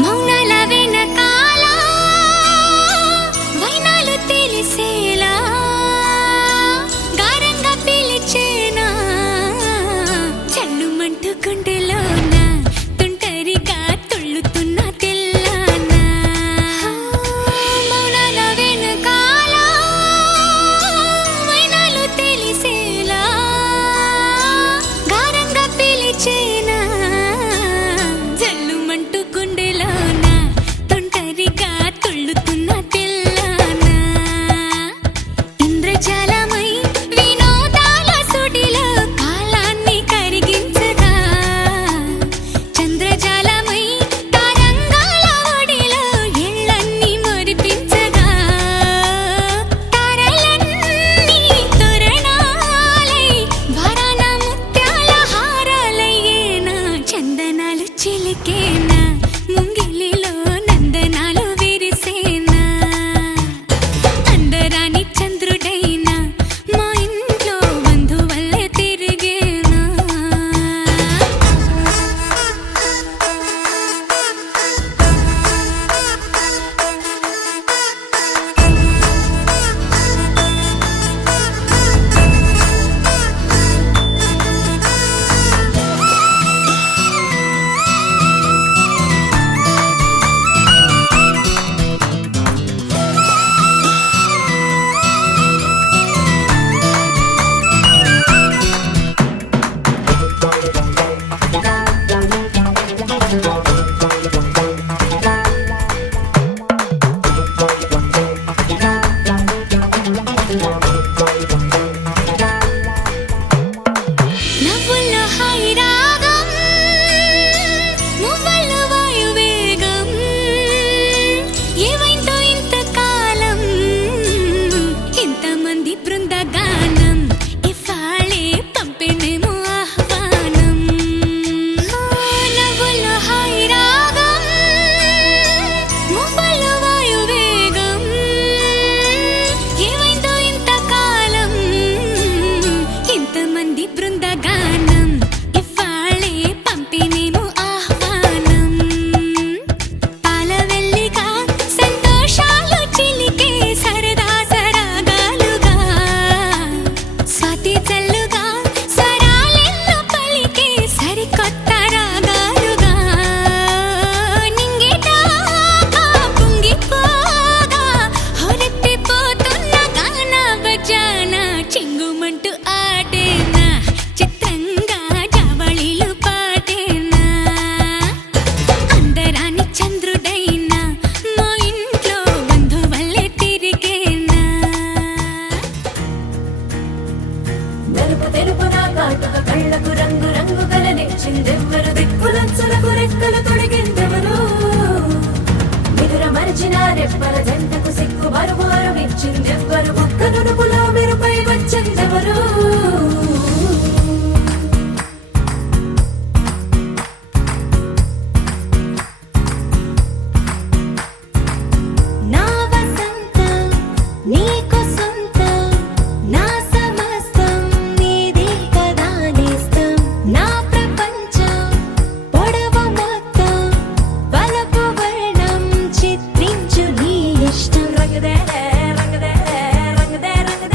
మౌనాల వెనకాల వైనాలు తెలిసేలా గారంగా పిలిచేనా చల్లుమంటూ గుండెలోన తుంటరిగా తుళ్ళుతున్న తెల్లాన మౌనాల వెనకాల వైనాలు తెలిసేలా గారంగా పిలిచేనా జల్లుమంటూ గుండెలోన తొంటరిగా తుళ్ళుతున్న తెల్లాన ఇంద్రజాలమై వినోదాల సుడిలో కాలాన్ని కరిగించగా చంద్రజాలమై తరంగాల ఒడిలో ఎళ్ళన్నీ మురిపించగా తారలన్నీ తోరణాలై వరాల ముత్యాల హారాలయ్యేనా చందనాలు చిలికేనా ముంగిలిలో నందనాలు విరిసేనా అందరాని చంద్రుడైనా మా ఇంట్లో బంధువల్లే తిరిగేనా నవ్వుల్లో హాయి రాగం మువ్వల్లో వాయువేగం ఏవైందో ఇంతకాలం ఇంతమంది బృందగానం ఇవాళే పంపిణేమో ఆహ్వానం నవ్వుల్లో హాయి రాగం మువ్వల్లో వాయువేగం ఏవైందో ఇంతకాలం ఇంతమంది బృందగానం ఇవాళే పంపిణేమో ఆహ్వానం పాలవెల్లిగా సంతోషాలు చిలికే సరదా సరాగాలుగా స్వాతి చల్లుగా స్వరాలెన్నో పలికే సరికొత్త రాగాలుగా నింగిదాకా పొంగిపోగా హొరెత్తిపోతున్న గాన బజాన చింగుమంటూ ఆడేనా చిత్రంగా జావళిలు పాడేనా అందరాని చంద్రుడైనా మా ఇంట్లో బంధువల్లే తిరిగేనా నలుపు తెలుపున కాటుక కళ్ళకు రంగు రంగు కలనిచ్చిందెవ్వరు దిక్కులంచులకు రెక్కలు తొడిగిందెవరు నిదుర మరిచిన రెప్పల జంటకు సిగ్గు మరుమారు ఇచ్చిందెవ్వరు ఒక్క నునుపులో మెరుపై వచ్చిందెవరు నా వసంతం నీకు సొంతం నా సమస్తం నీదే కదా నేస్తం నా ప్రపంచం పొడవు మొత్తం వలపు వర్ణం చిత్రించు నీ ఇష్టం రంగదే రంగదే రంగదే రంగదే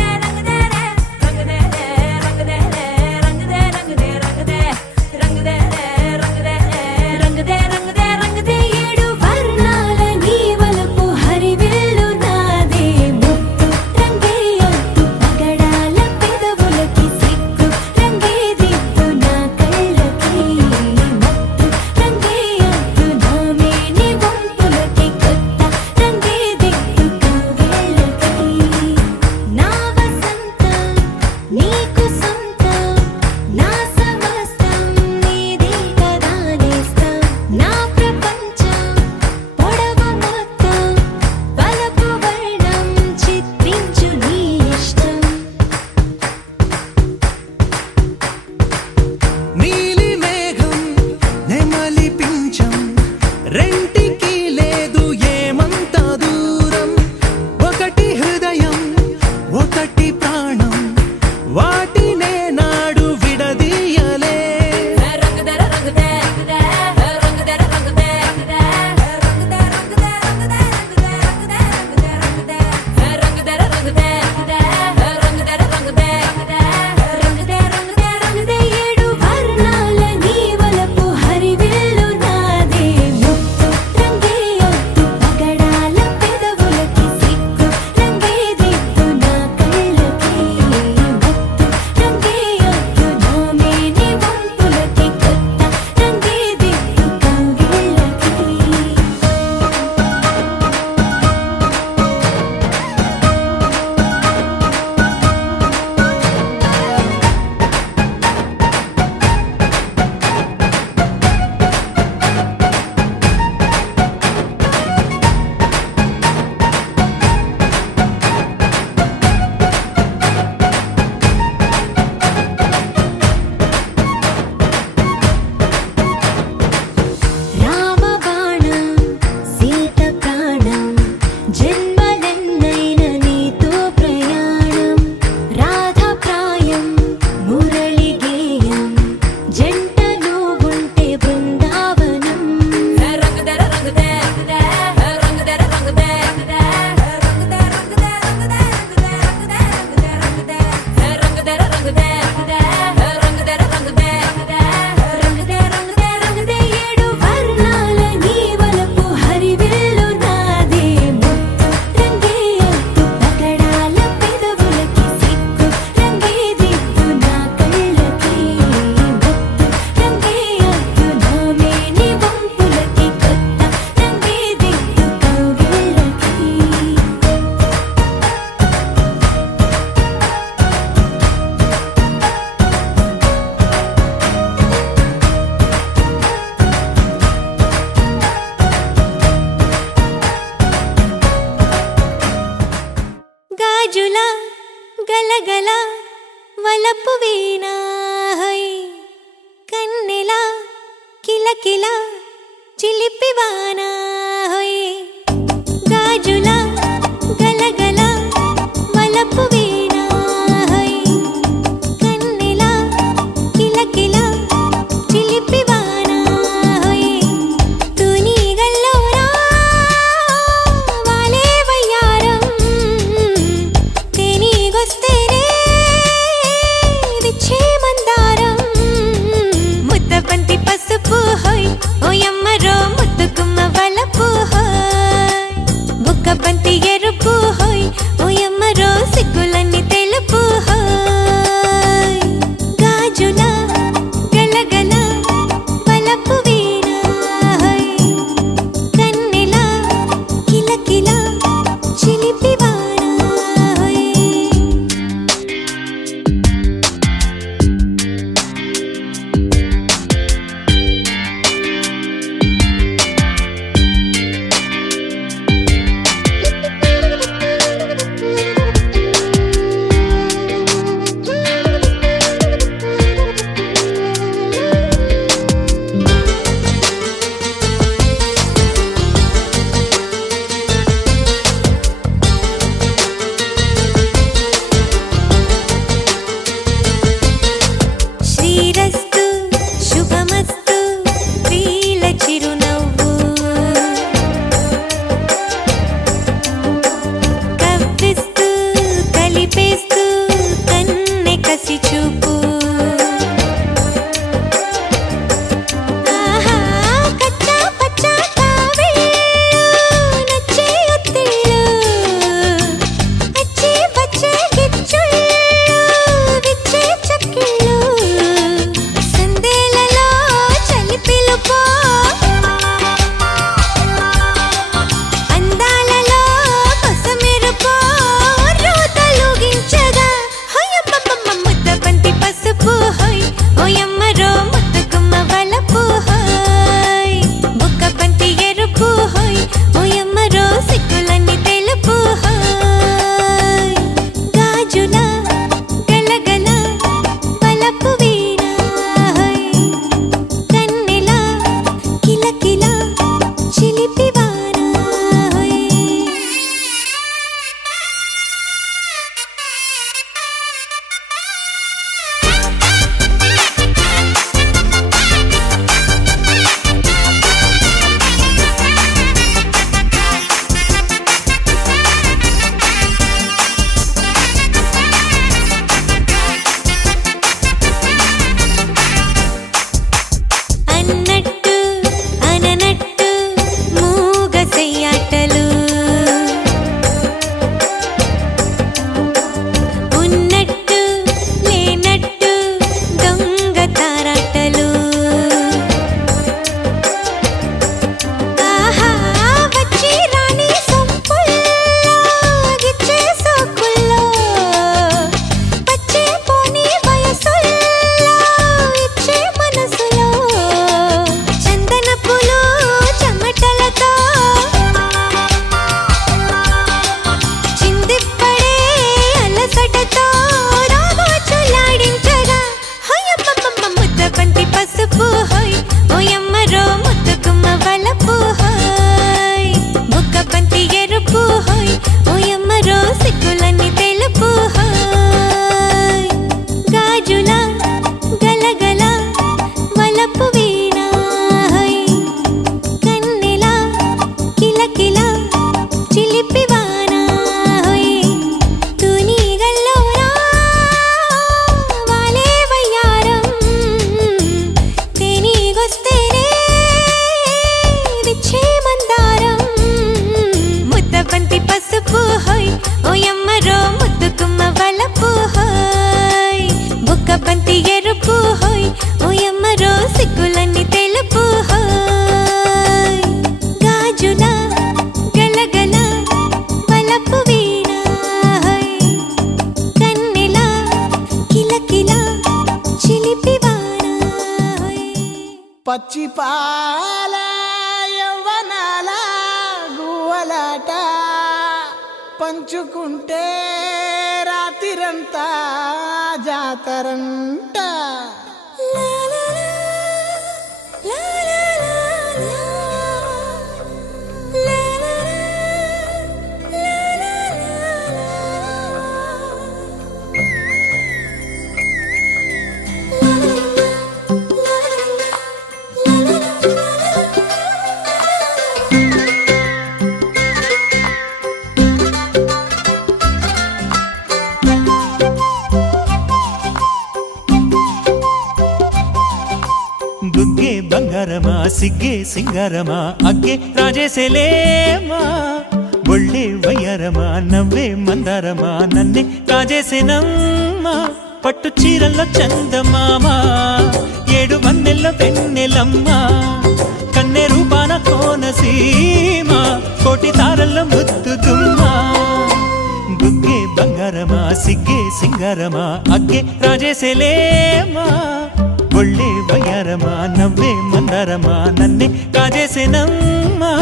గలగల వలపు వీణ హోయ్ కన్నెల కిలకిల చిలిపివాన హోయ్ గాజుల గలగల వలపు వీణ హోయ్ కన్నెల కిలకిల చిలిపివాన హోయ్ తూని గల్లోరా వాలే వయ్యారం తేనీగొస్తేనే విచ్చే మందారం ముద్దబంతి పసుపు హోయ్ ఓయమ్మరో ముద్దుగుమ్మ వలపు హోయ్ బుగ్గబంతి ఎరుపు హోయ్ ఓయమ్మరో సిగ్గులన్నీ తెలుపు హోయ్ గాజుల గలగల వలపు వీణ హోయ్ కన్నెల కిలకిల చిలిపివాన హోయ్ శ్రీరస్తు శుభమస్తు ప్రియుల చిరునవ్వు కవ్విస్తూ కలిపేస్తూ కన్నె కసి చూపు ఆహా కచ్చా పచ్చా కావేళ్ళు నచ్చే ఒత్తిళ్ళు అచ్చే పచ్చే గిచ్చుళ్ళు విచ్చే చక్కిళ్ళు సందేలలో చలి పిలుపో అందాలలో కొసమెరుపో రోతలుగించగా హోయమ్మమ్మ ముద్దబంతి పసుపు హోయ్ ఓయమ్మరో ముద్దుగుమ్మ వలపు హోయ్ బుగ్గబంతి ఎరుపు హోయ్ ఓయమ్మరో సిగ్గులన్నీ తెలుపు హోయ్ గాజుల గలగల వలపు వీణ హోయ్ కన్నెల కిలకిల చిలిపివాన హోయ్ అన్నట్టు అననట్టు మూగ సెయ్యాటలు ఉన్నట్టు లేనట్టు దొంగ తారాటలు ఆహా వచ్చి రాని సొంపుల్లో గిచ్చే సోకుల్లో పచ్చే పోని వయసుల్లో ఇచ్చే మనసులో చందనపులు చెమటలతో చిందిప్పడే అలసటతో రాగోచులాడించగా హోయమ్మమ్మ ముద్దబంతి పసుపు హోయ్ ఓయమ్మరో ముద్దుగుమ్మ వలపు హోయ్ బుగ్గబంతి ఎరుపు హోయ్ ఓయమ్మరో సిగ్గులన్నీ తెలుపు హోయ్ గాజుల గలగల వలపు వీణ హోయ్ కన్నెల కిలకిల చిలిపివాన హోయ్ తూని గల్లోరా వాలే వయ్యారం తేనీగొస్తేనే విచ్చే మందారం ముద్దబంతి పసుపు హోయ్ ఓయమ్మరో ముద్దుగుమ్మ వలపు హోయ్ బుగ్గబంతి ఎరుపు హోయ్ ఓయమ్మరో సిగ్గులన్నీ తెలుపు హోయ్ గాజుల గలగల వలపు వీణ హోయ్ కన్నెల కిలకిల చిలిపివాన హోయ్ పచ్చి పాల యవ్వనాల గువ్వలాట పంచుకుంటే రాత్రి రాత్రిరంతా జాతరంట. బుగ్గే బంగారమా సిగ్గే సింగారమా అగ్గే రాజేసేలేమా ఒళ్ళే వయ్యారమా నవ్వే మందారమా నన్నే కాజేసేనమ్మా పట్టు చీరల్లో చందమామా 7 వన్నెల్లో వెన్నెలమ్మా కన్నె రూపాన కోనసీమ కోటి తారల్లో ముద్దుగుమ్మా బుగ్గే బంగారమా సిగ్గే సింగారమా అగ్గే రాజేసేలేమా ఒళ్ళే వయ్యారమా నవ్వే మందారమా నన్నే కాజేసేనమ్మా.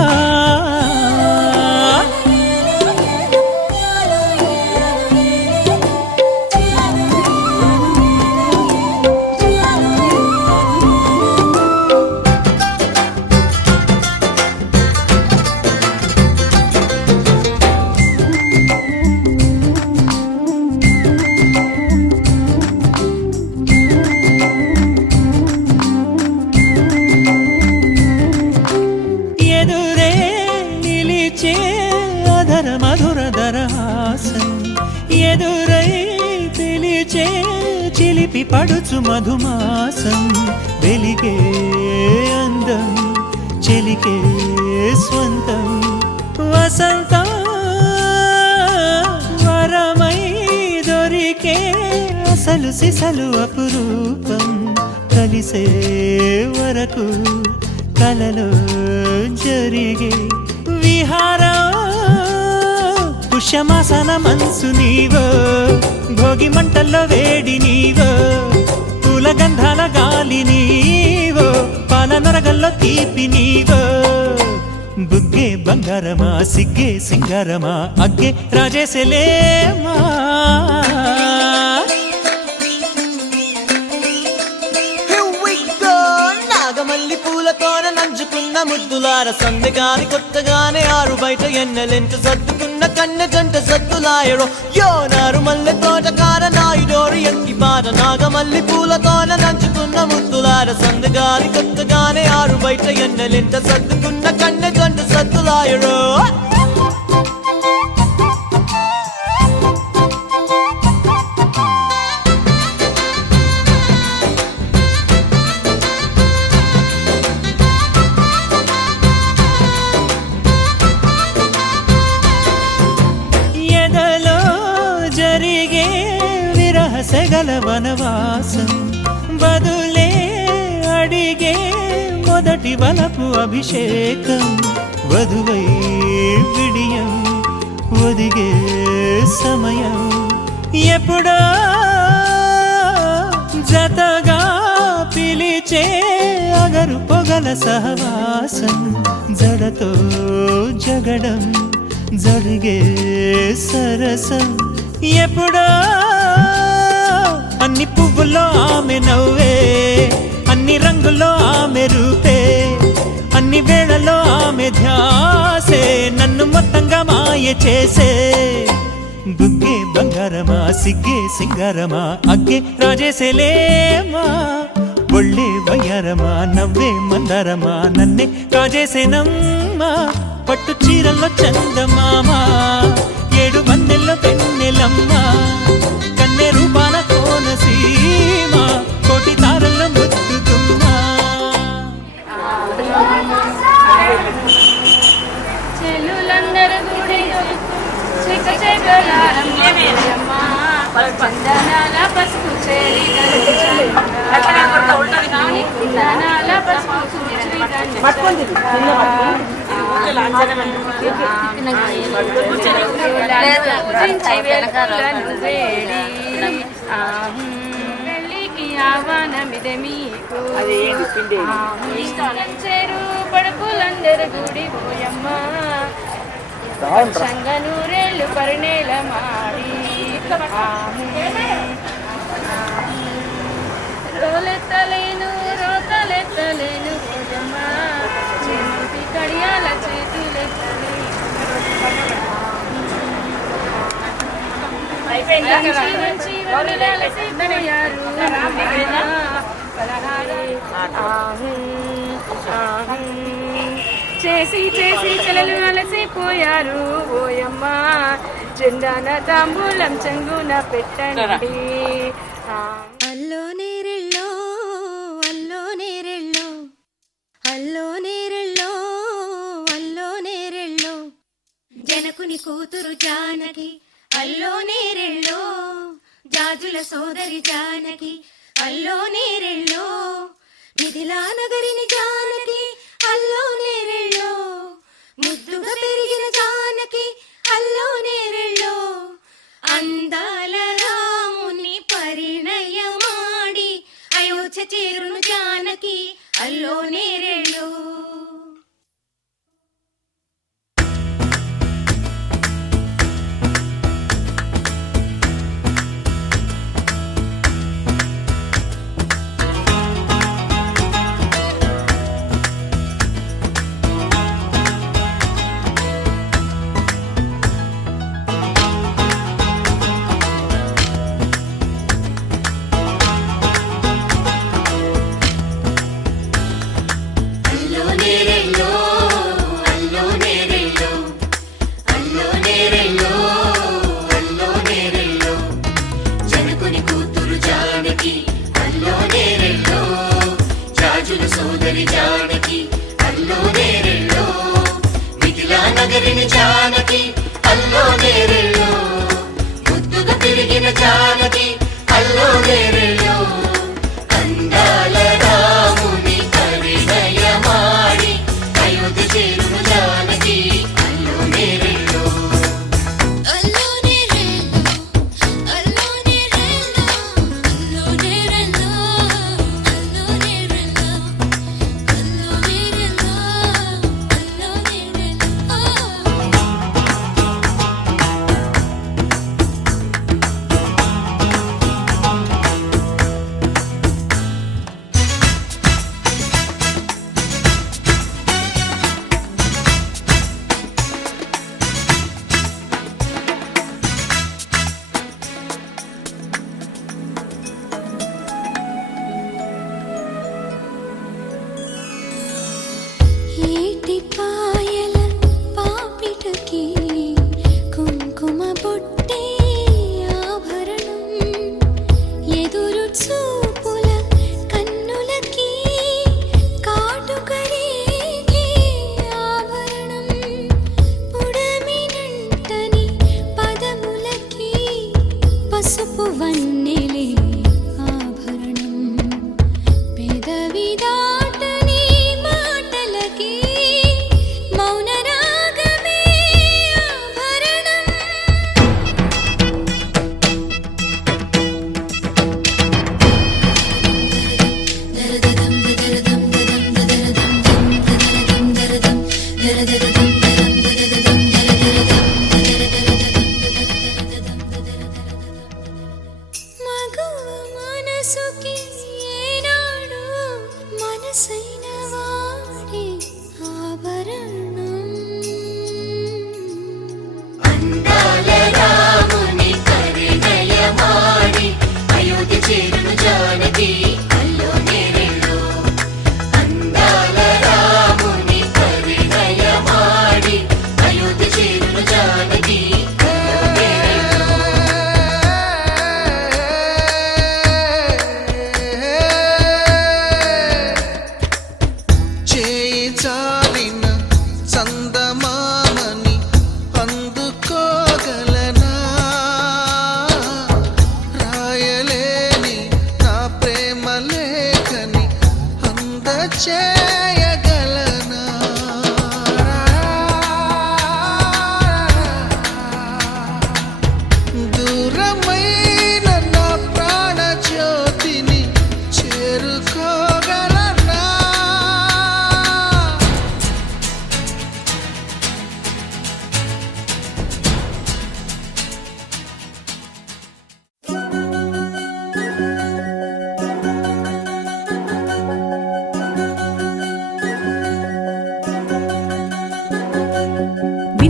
ఎదురే నిలిచే అధర మధుర దరహాసం ఎదురై పిలిచే చిలిపి పడుచు మధుమాసం వెలిగే అందం చెలికే స్వంతం వసంతం వరమై దొరికే అసలు సిసలు అపురూపం కలిసే వరకు కలలో జరిగే విహారం పుష్యమాసన మనసు నీవో భోగి మంటల్లో వేడి నీవో పూల గంధాల గాలి నీవో పాల నొరగల్లో తీపి నీవో బుగ్గే బంగారమా సిగ్గే సింగారమా అగ్గే రాజేసేలేమా. నాగమల్లి పూలతోన నంచుకున్న ముద్దులార సందెగాని కొత్తగానే 6 బయట ఎన్నెలెంట సర్దుకున్న కన్నె జంట సద్దులాయడో యోనారు మల్లె తోటకార నాయుడోరు ఎంకి బాట నాగమల్లి పూలతోన నంచుకున్న ముద్దులార సందెగాని కొత్తగానే 6 బయట ఎన్నెలెంట సర్దుకున్న కన్నె జంట సద్దులాయడో. సెగల వనవాసం బదులే అడిగే మొదటి వలపు అభిషేకం వధువై విడియం ఒదిగే సమయం ఎప్పుడో జతగా పిలిచే అగరు పొగల సహవాసం జడతో జగడం జరిగే సరసం ఎప్పుడో అన్ని పువ్వుల్లో ఆమె నవ్వే అన్ని రంగుల్లో ఆమె రూపే అన్ని వేళల్లో ఆమె ధ్యాసే నన్ను మొత్తంగా మాయ చేసే బుగ్గే బంగారమా సిగ్గే సింగారమా అగ్గే రాజేసేలేమా ఒళ్ళే వయ్యారమా నవ్వే మందారమా నన్నే కాజేసేనమ్మా పట్టు చీరల్లో చందమామా 7 వన్నెల్లో వెన్నెలమ్మా కన్నె రూపాన కోనసీమ కోటి తారల్లో ముద్దుగుమ్మా. చెల్లులందరూ గుడి చెక్క చెక్కలారమ్మా చందనాల పసుపు చేరి కుందనాల పసుపు పెళ్ళికి ఆహ్వానమిదే మీకు చెరు పడుపులందరూ గుడి పోయమ్మ సంగనూరేళ్ళు పరిణేల మాడి రోలెత్తలేను రోతలెత్తలేను రోజమ్మ చేతి కడియాల చేతులెత్తలేను మంచి వదిలేసిపోయారు చేసి చేసి చెలలు అలసిపోయారు ఓయమ్మ జెండాన తాంబూలం చెంగున పెట్టండి అల్లో నేరెళ్ళో అల్లో నేరెళ్ళో అల్లో నేరెళ్ళో అల్లో నేరెళ్ళో జనకుని కూతురు జానకి అల్లో నేరెళ్ళో జాజుల సోదరి జానకి అల్లో నేరెళ్ళో మిథిలా నగరిని జానకి అల్లో నేరెళ్ళో ముద్దుగా పెరిగిన జానకి అల్లో నేరెళ్ళో అందాల రాముని పరిణయమాడి అయోధ్య చేరును జానకి అల్లో నేరెళ్ళో సోదరి జానకి అల్లో నేరెళ్ళో మిథిలా నగరిని జానకి అల్లో నేరెళ్ళో ముద్దుగా పెరిగిన జానకి అల్లో నేరెళ్ళో అందాల రాముని పరిణయమాడి అయోధ్య చేరును జానకి అల్లో నేరెళ్ళో అల్లో నేరెళ్ళో అల్లో నేరెళ్ళో అల్లో నేరెళ్ళో అల్లో నేరెళ్ళో అల్లో నేరెళ్ళో అల్లో నేరెళ్ళో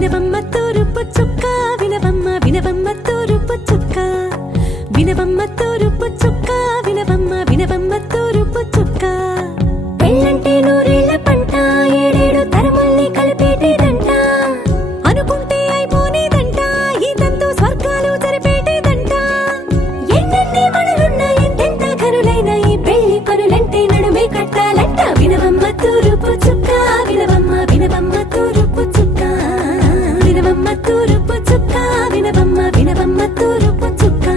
వినవమ్మ తూరుపు చుక్క వినవమ్మ వినవమ్మ తూరుపు చుక్క వినవమ్మ తూరుపు చుక్క వినవమ్మ వినవమ్మ తూరుపు చుక్క పెళ్ళంటే నూరేళ్ల పంట ఏడేడు తరముల్ని కలిపేటేదంట అనుకుంటే అయిపోనేదంట ఈ తంతు స్వర్గాలు జరిపేటేదంట ఎన్నెన్ని మనులున్నా ఎంతెంత కరులైన ఈ పెళ్లి పనులంటే నడుమే కట్టాలంట వినవమ్మ తూరుపు చుక్క వినవమ్మ వినవమ్మ తూరుపు చుక్క వినవమ్మ తూరుపు చుక్క వినవమ్మ వినవమ్మ తూరుపు చుక్క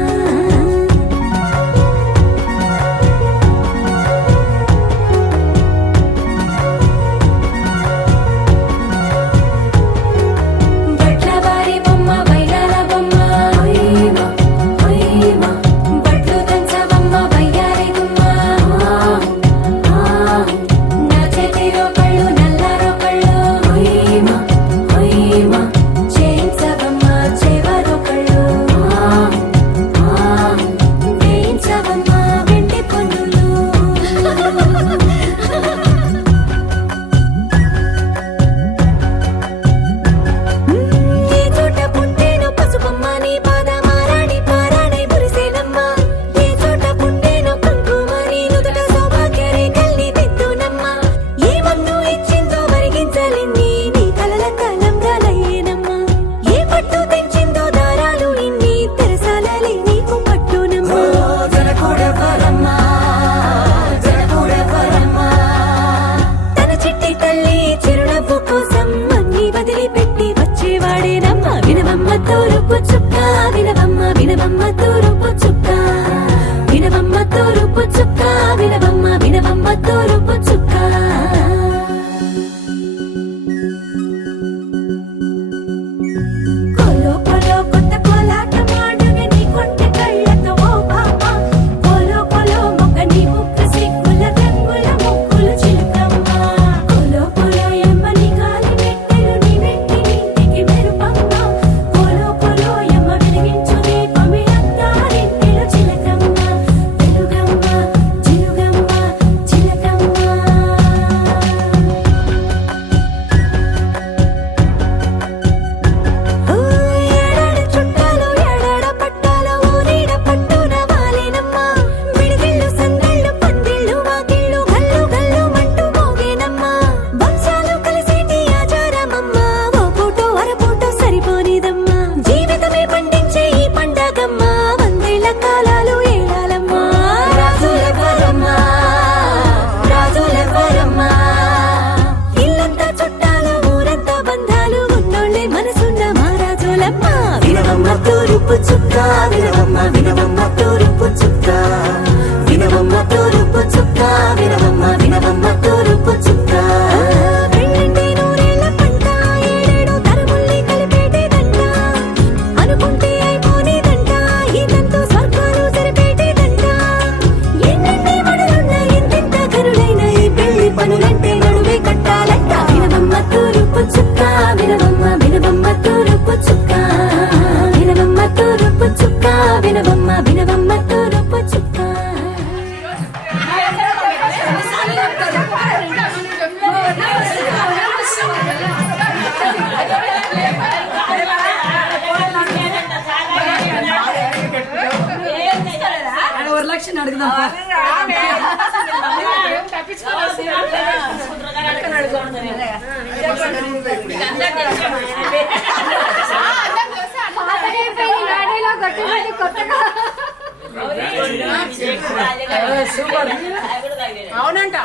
అవునంట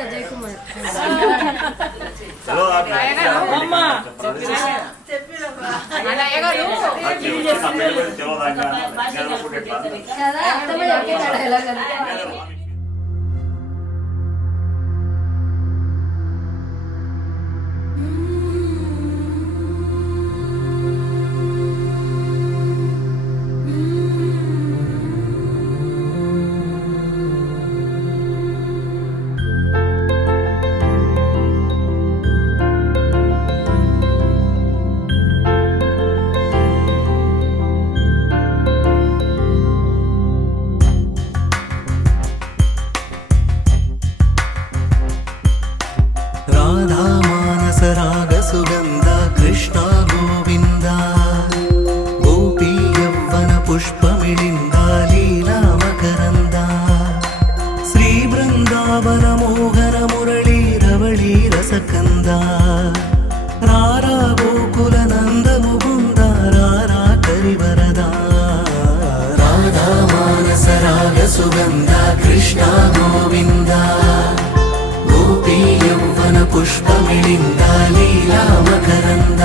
అజయ్ కుమార్ రాధా మానస రాగ సుగంధ కృష్ణ గోవింద గోపీ యవ్వన పుష్పమిళింద లీలా మకరంద శ్రీ బృందావన మోహన మురళీ రవళీ రసకంద రారా గోకుల నంద ముకుంద రారా కరివరద రాధా మానస రాగ సుగంధ కృష్ణ గోవింద గోపీ యవ్వన పుష్పమిళింద లీలా మకరంద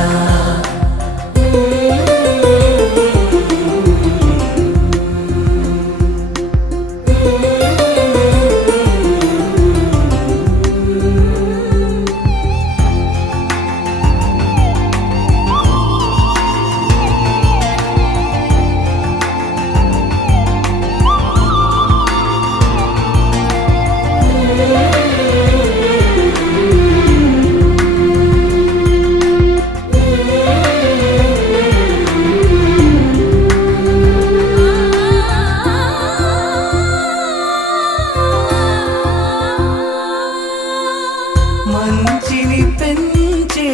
మంచిని పెంచే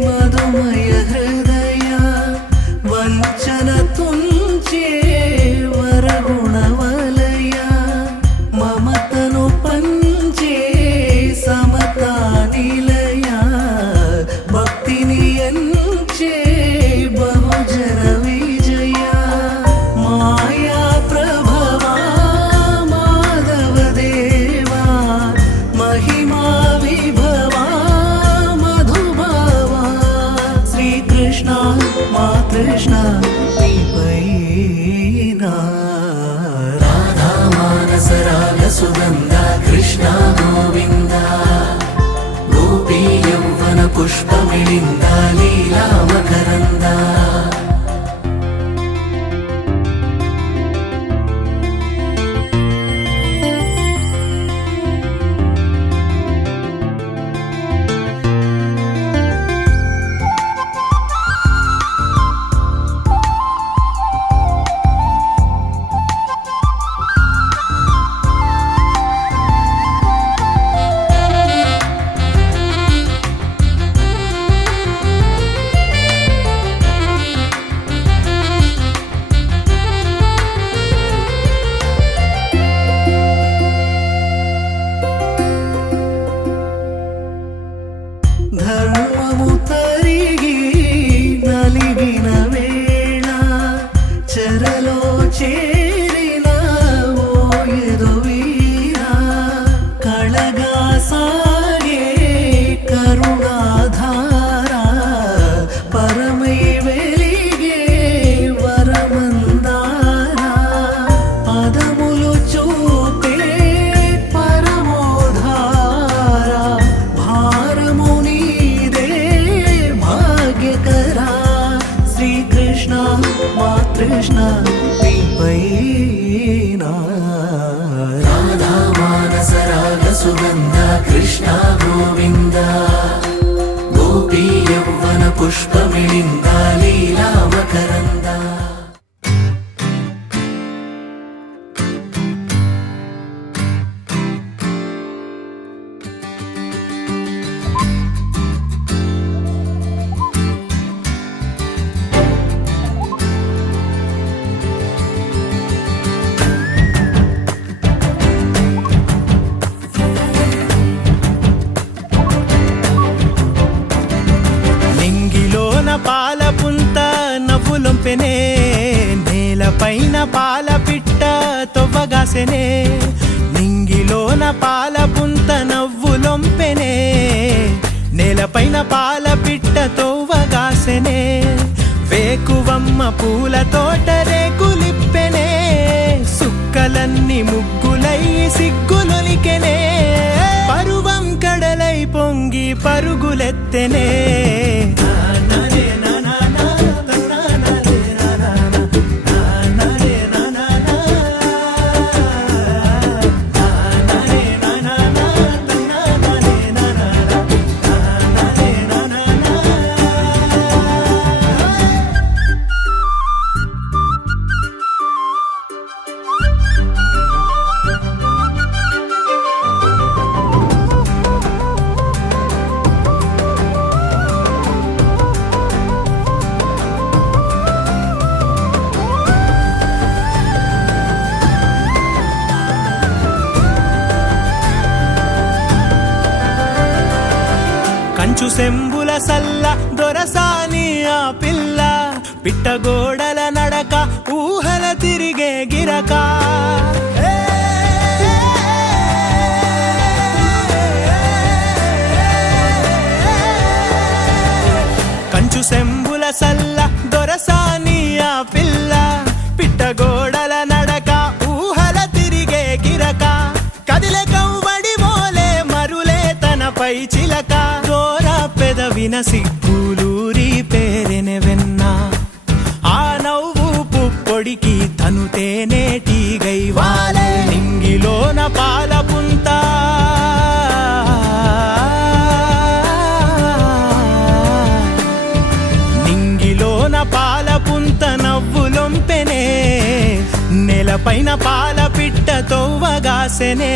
మధుమయ హృదయ వంచన తుంచే వరగుణవలయ మమతను పంచే సమతా నిలయ భక్తిని ఎంచే బహుజన విజయ మాయా ప్రభవా మాధవ దేవా మహిమా విభవా మధుభావా శ్రీకృష్ణ మా కృష్ణ నీపైనా రాధా మానస రాగ సుగంధ కృష్ణ గోవింద గోపీ యవ్వన పుష్పమిళింద లీలా మకరంద ధర్మము తరిగి నలిగిన వేళ చెరలో చేరిన ఓయదు వీర కళగా సాగే కరుణాధార పరమై వెలిగే వరమందార పదములు చూపే పరమోధార భారము నీదే భాగ్యకరా శ్రీకృష్ణ మా కృష్ణ నీపైనా రాధా మానస రాగ సుగంధ కృష్ణ గోవింద గోపీ యవ్వన పుష్పమిళింద లీలా మకరంద నింగిలోన పాల పుంత నవ్వులొంపెనే నేలపైన పాల పిట్ట తొవ్వగాసెనే నింగిలోన పాల పుంత నవ్వులొంపెనే నేలపైన పాల పిట్ట తొవ్వగాసెనే వేకువమ్మ పూల తోట రేకులిప్పెనే సుక్కలన్నీ ముగ్గులై సిగ్గులొలికెనే పరువం కడలై పొంగి పరుగులెత్తెనే కంచు సెంబుల సల్ల దొరసాని ఆ పిల్ల పిట్టగోడల నడక ఊహల తిరిగే గిరక కంచు సెంబుల సల్ల దొరసాని ఆ పిల్ల పిట్టగోడల నడక ఊహల తిరిగే గిరక కదిలే కవ్వడి మోలే మరులే తనపై చిలక దోర పెదవిన సిగ్గులూరి పేరెనె వెన్న ఆ నవ్వు పుప్పొడికి తను తేనేటిగై వాలే నింగిలోన పాల పుంత నింగిలోన పాల పుంత నవ్వులొంపెనే నెలపైన పాల పిట్ట తోవగాసెనే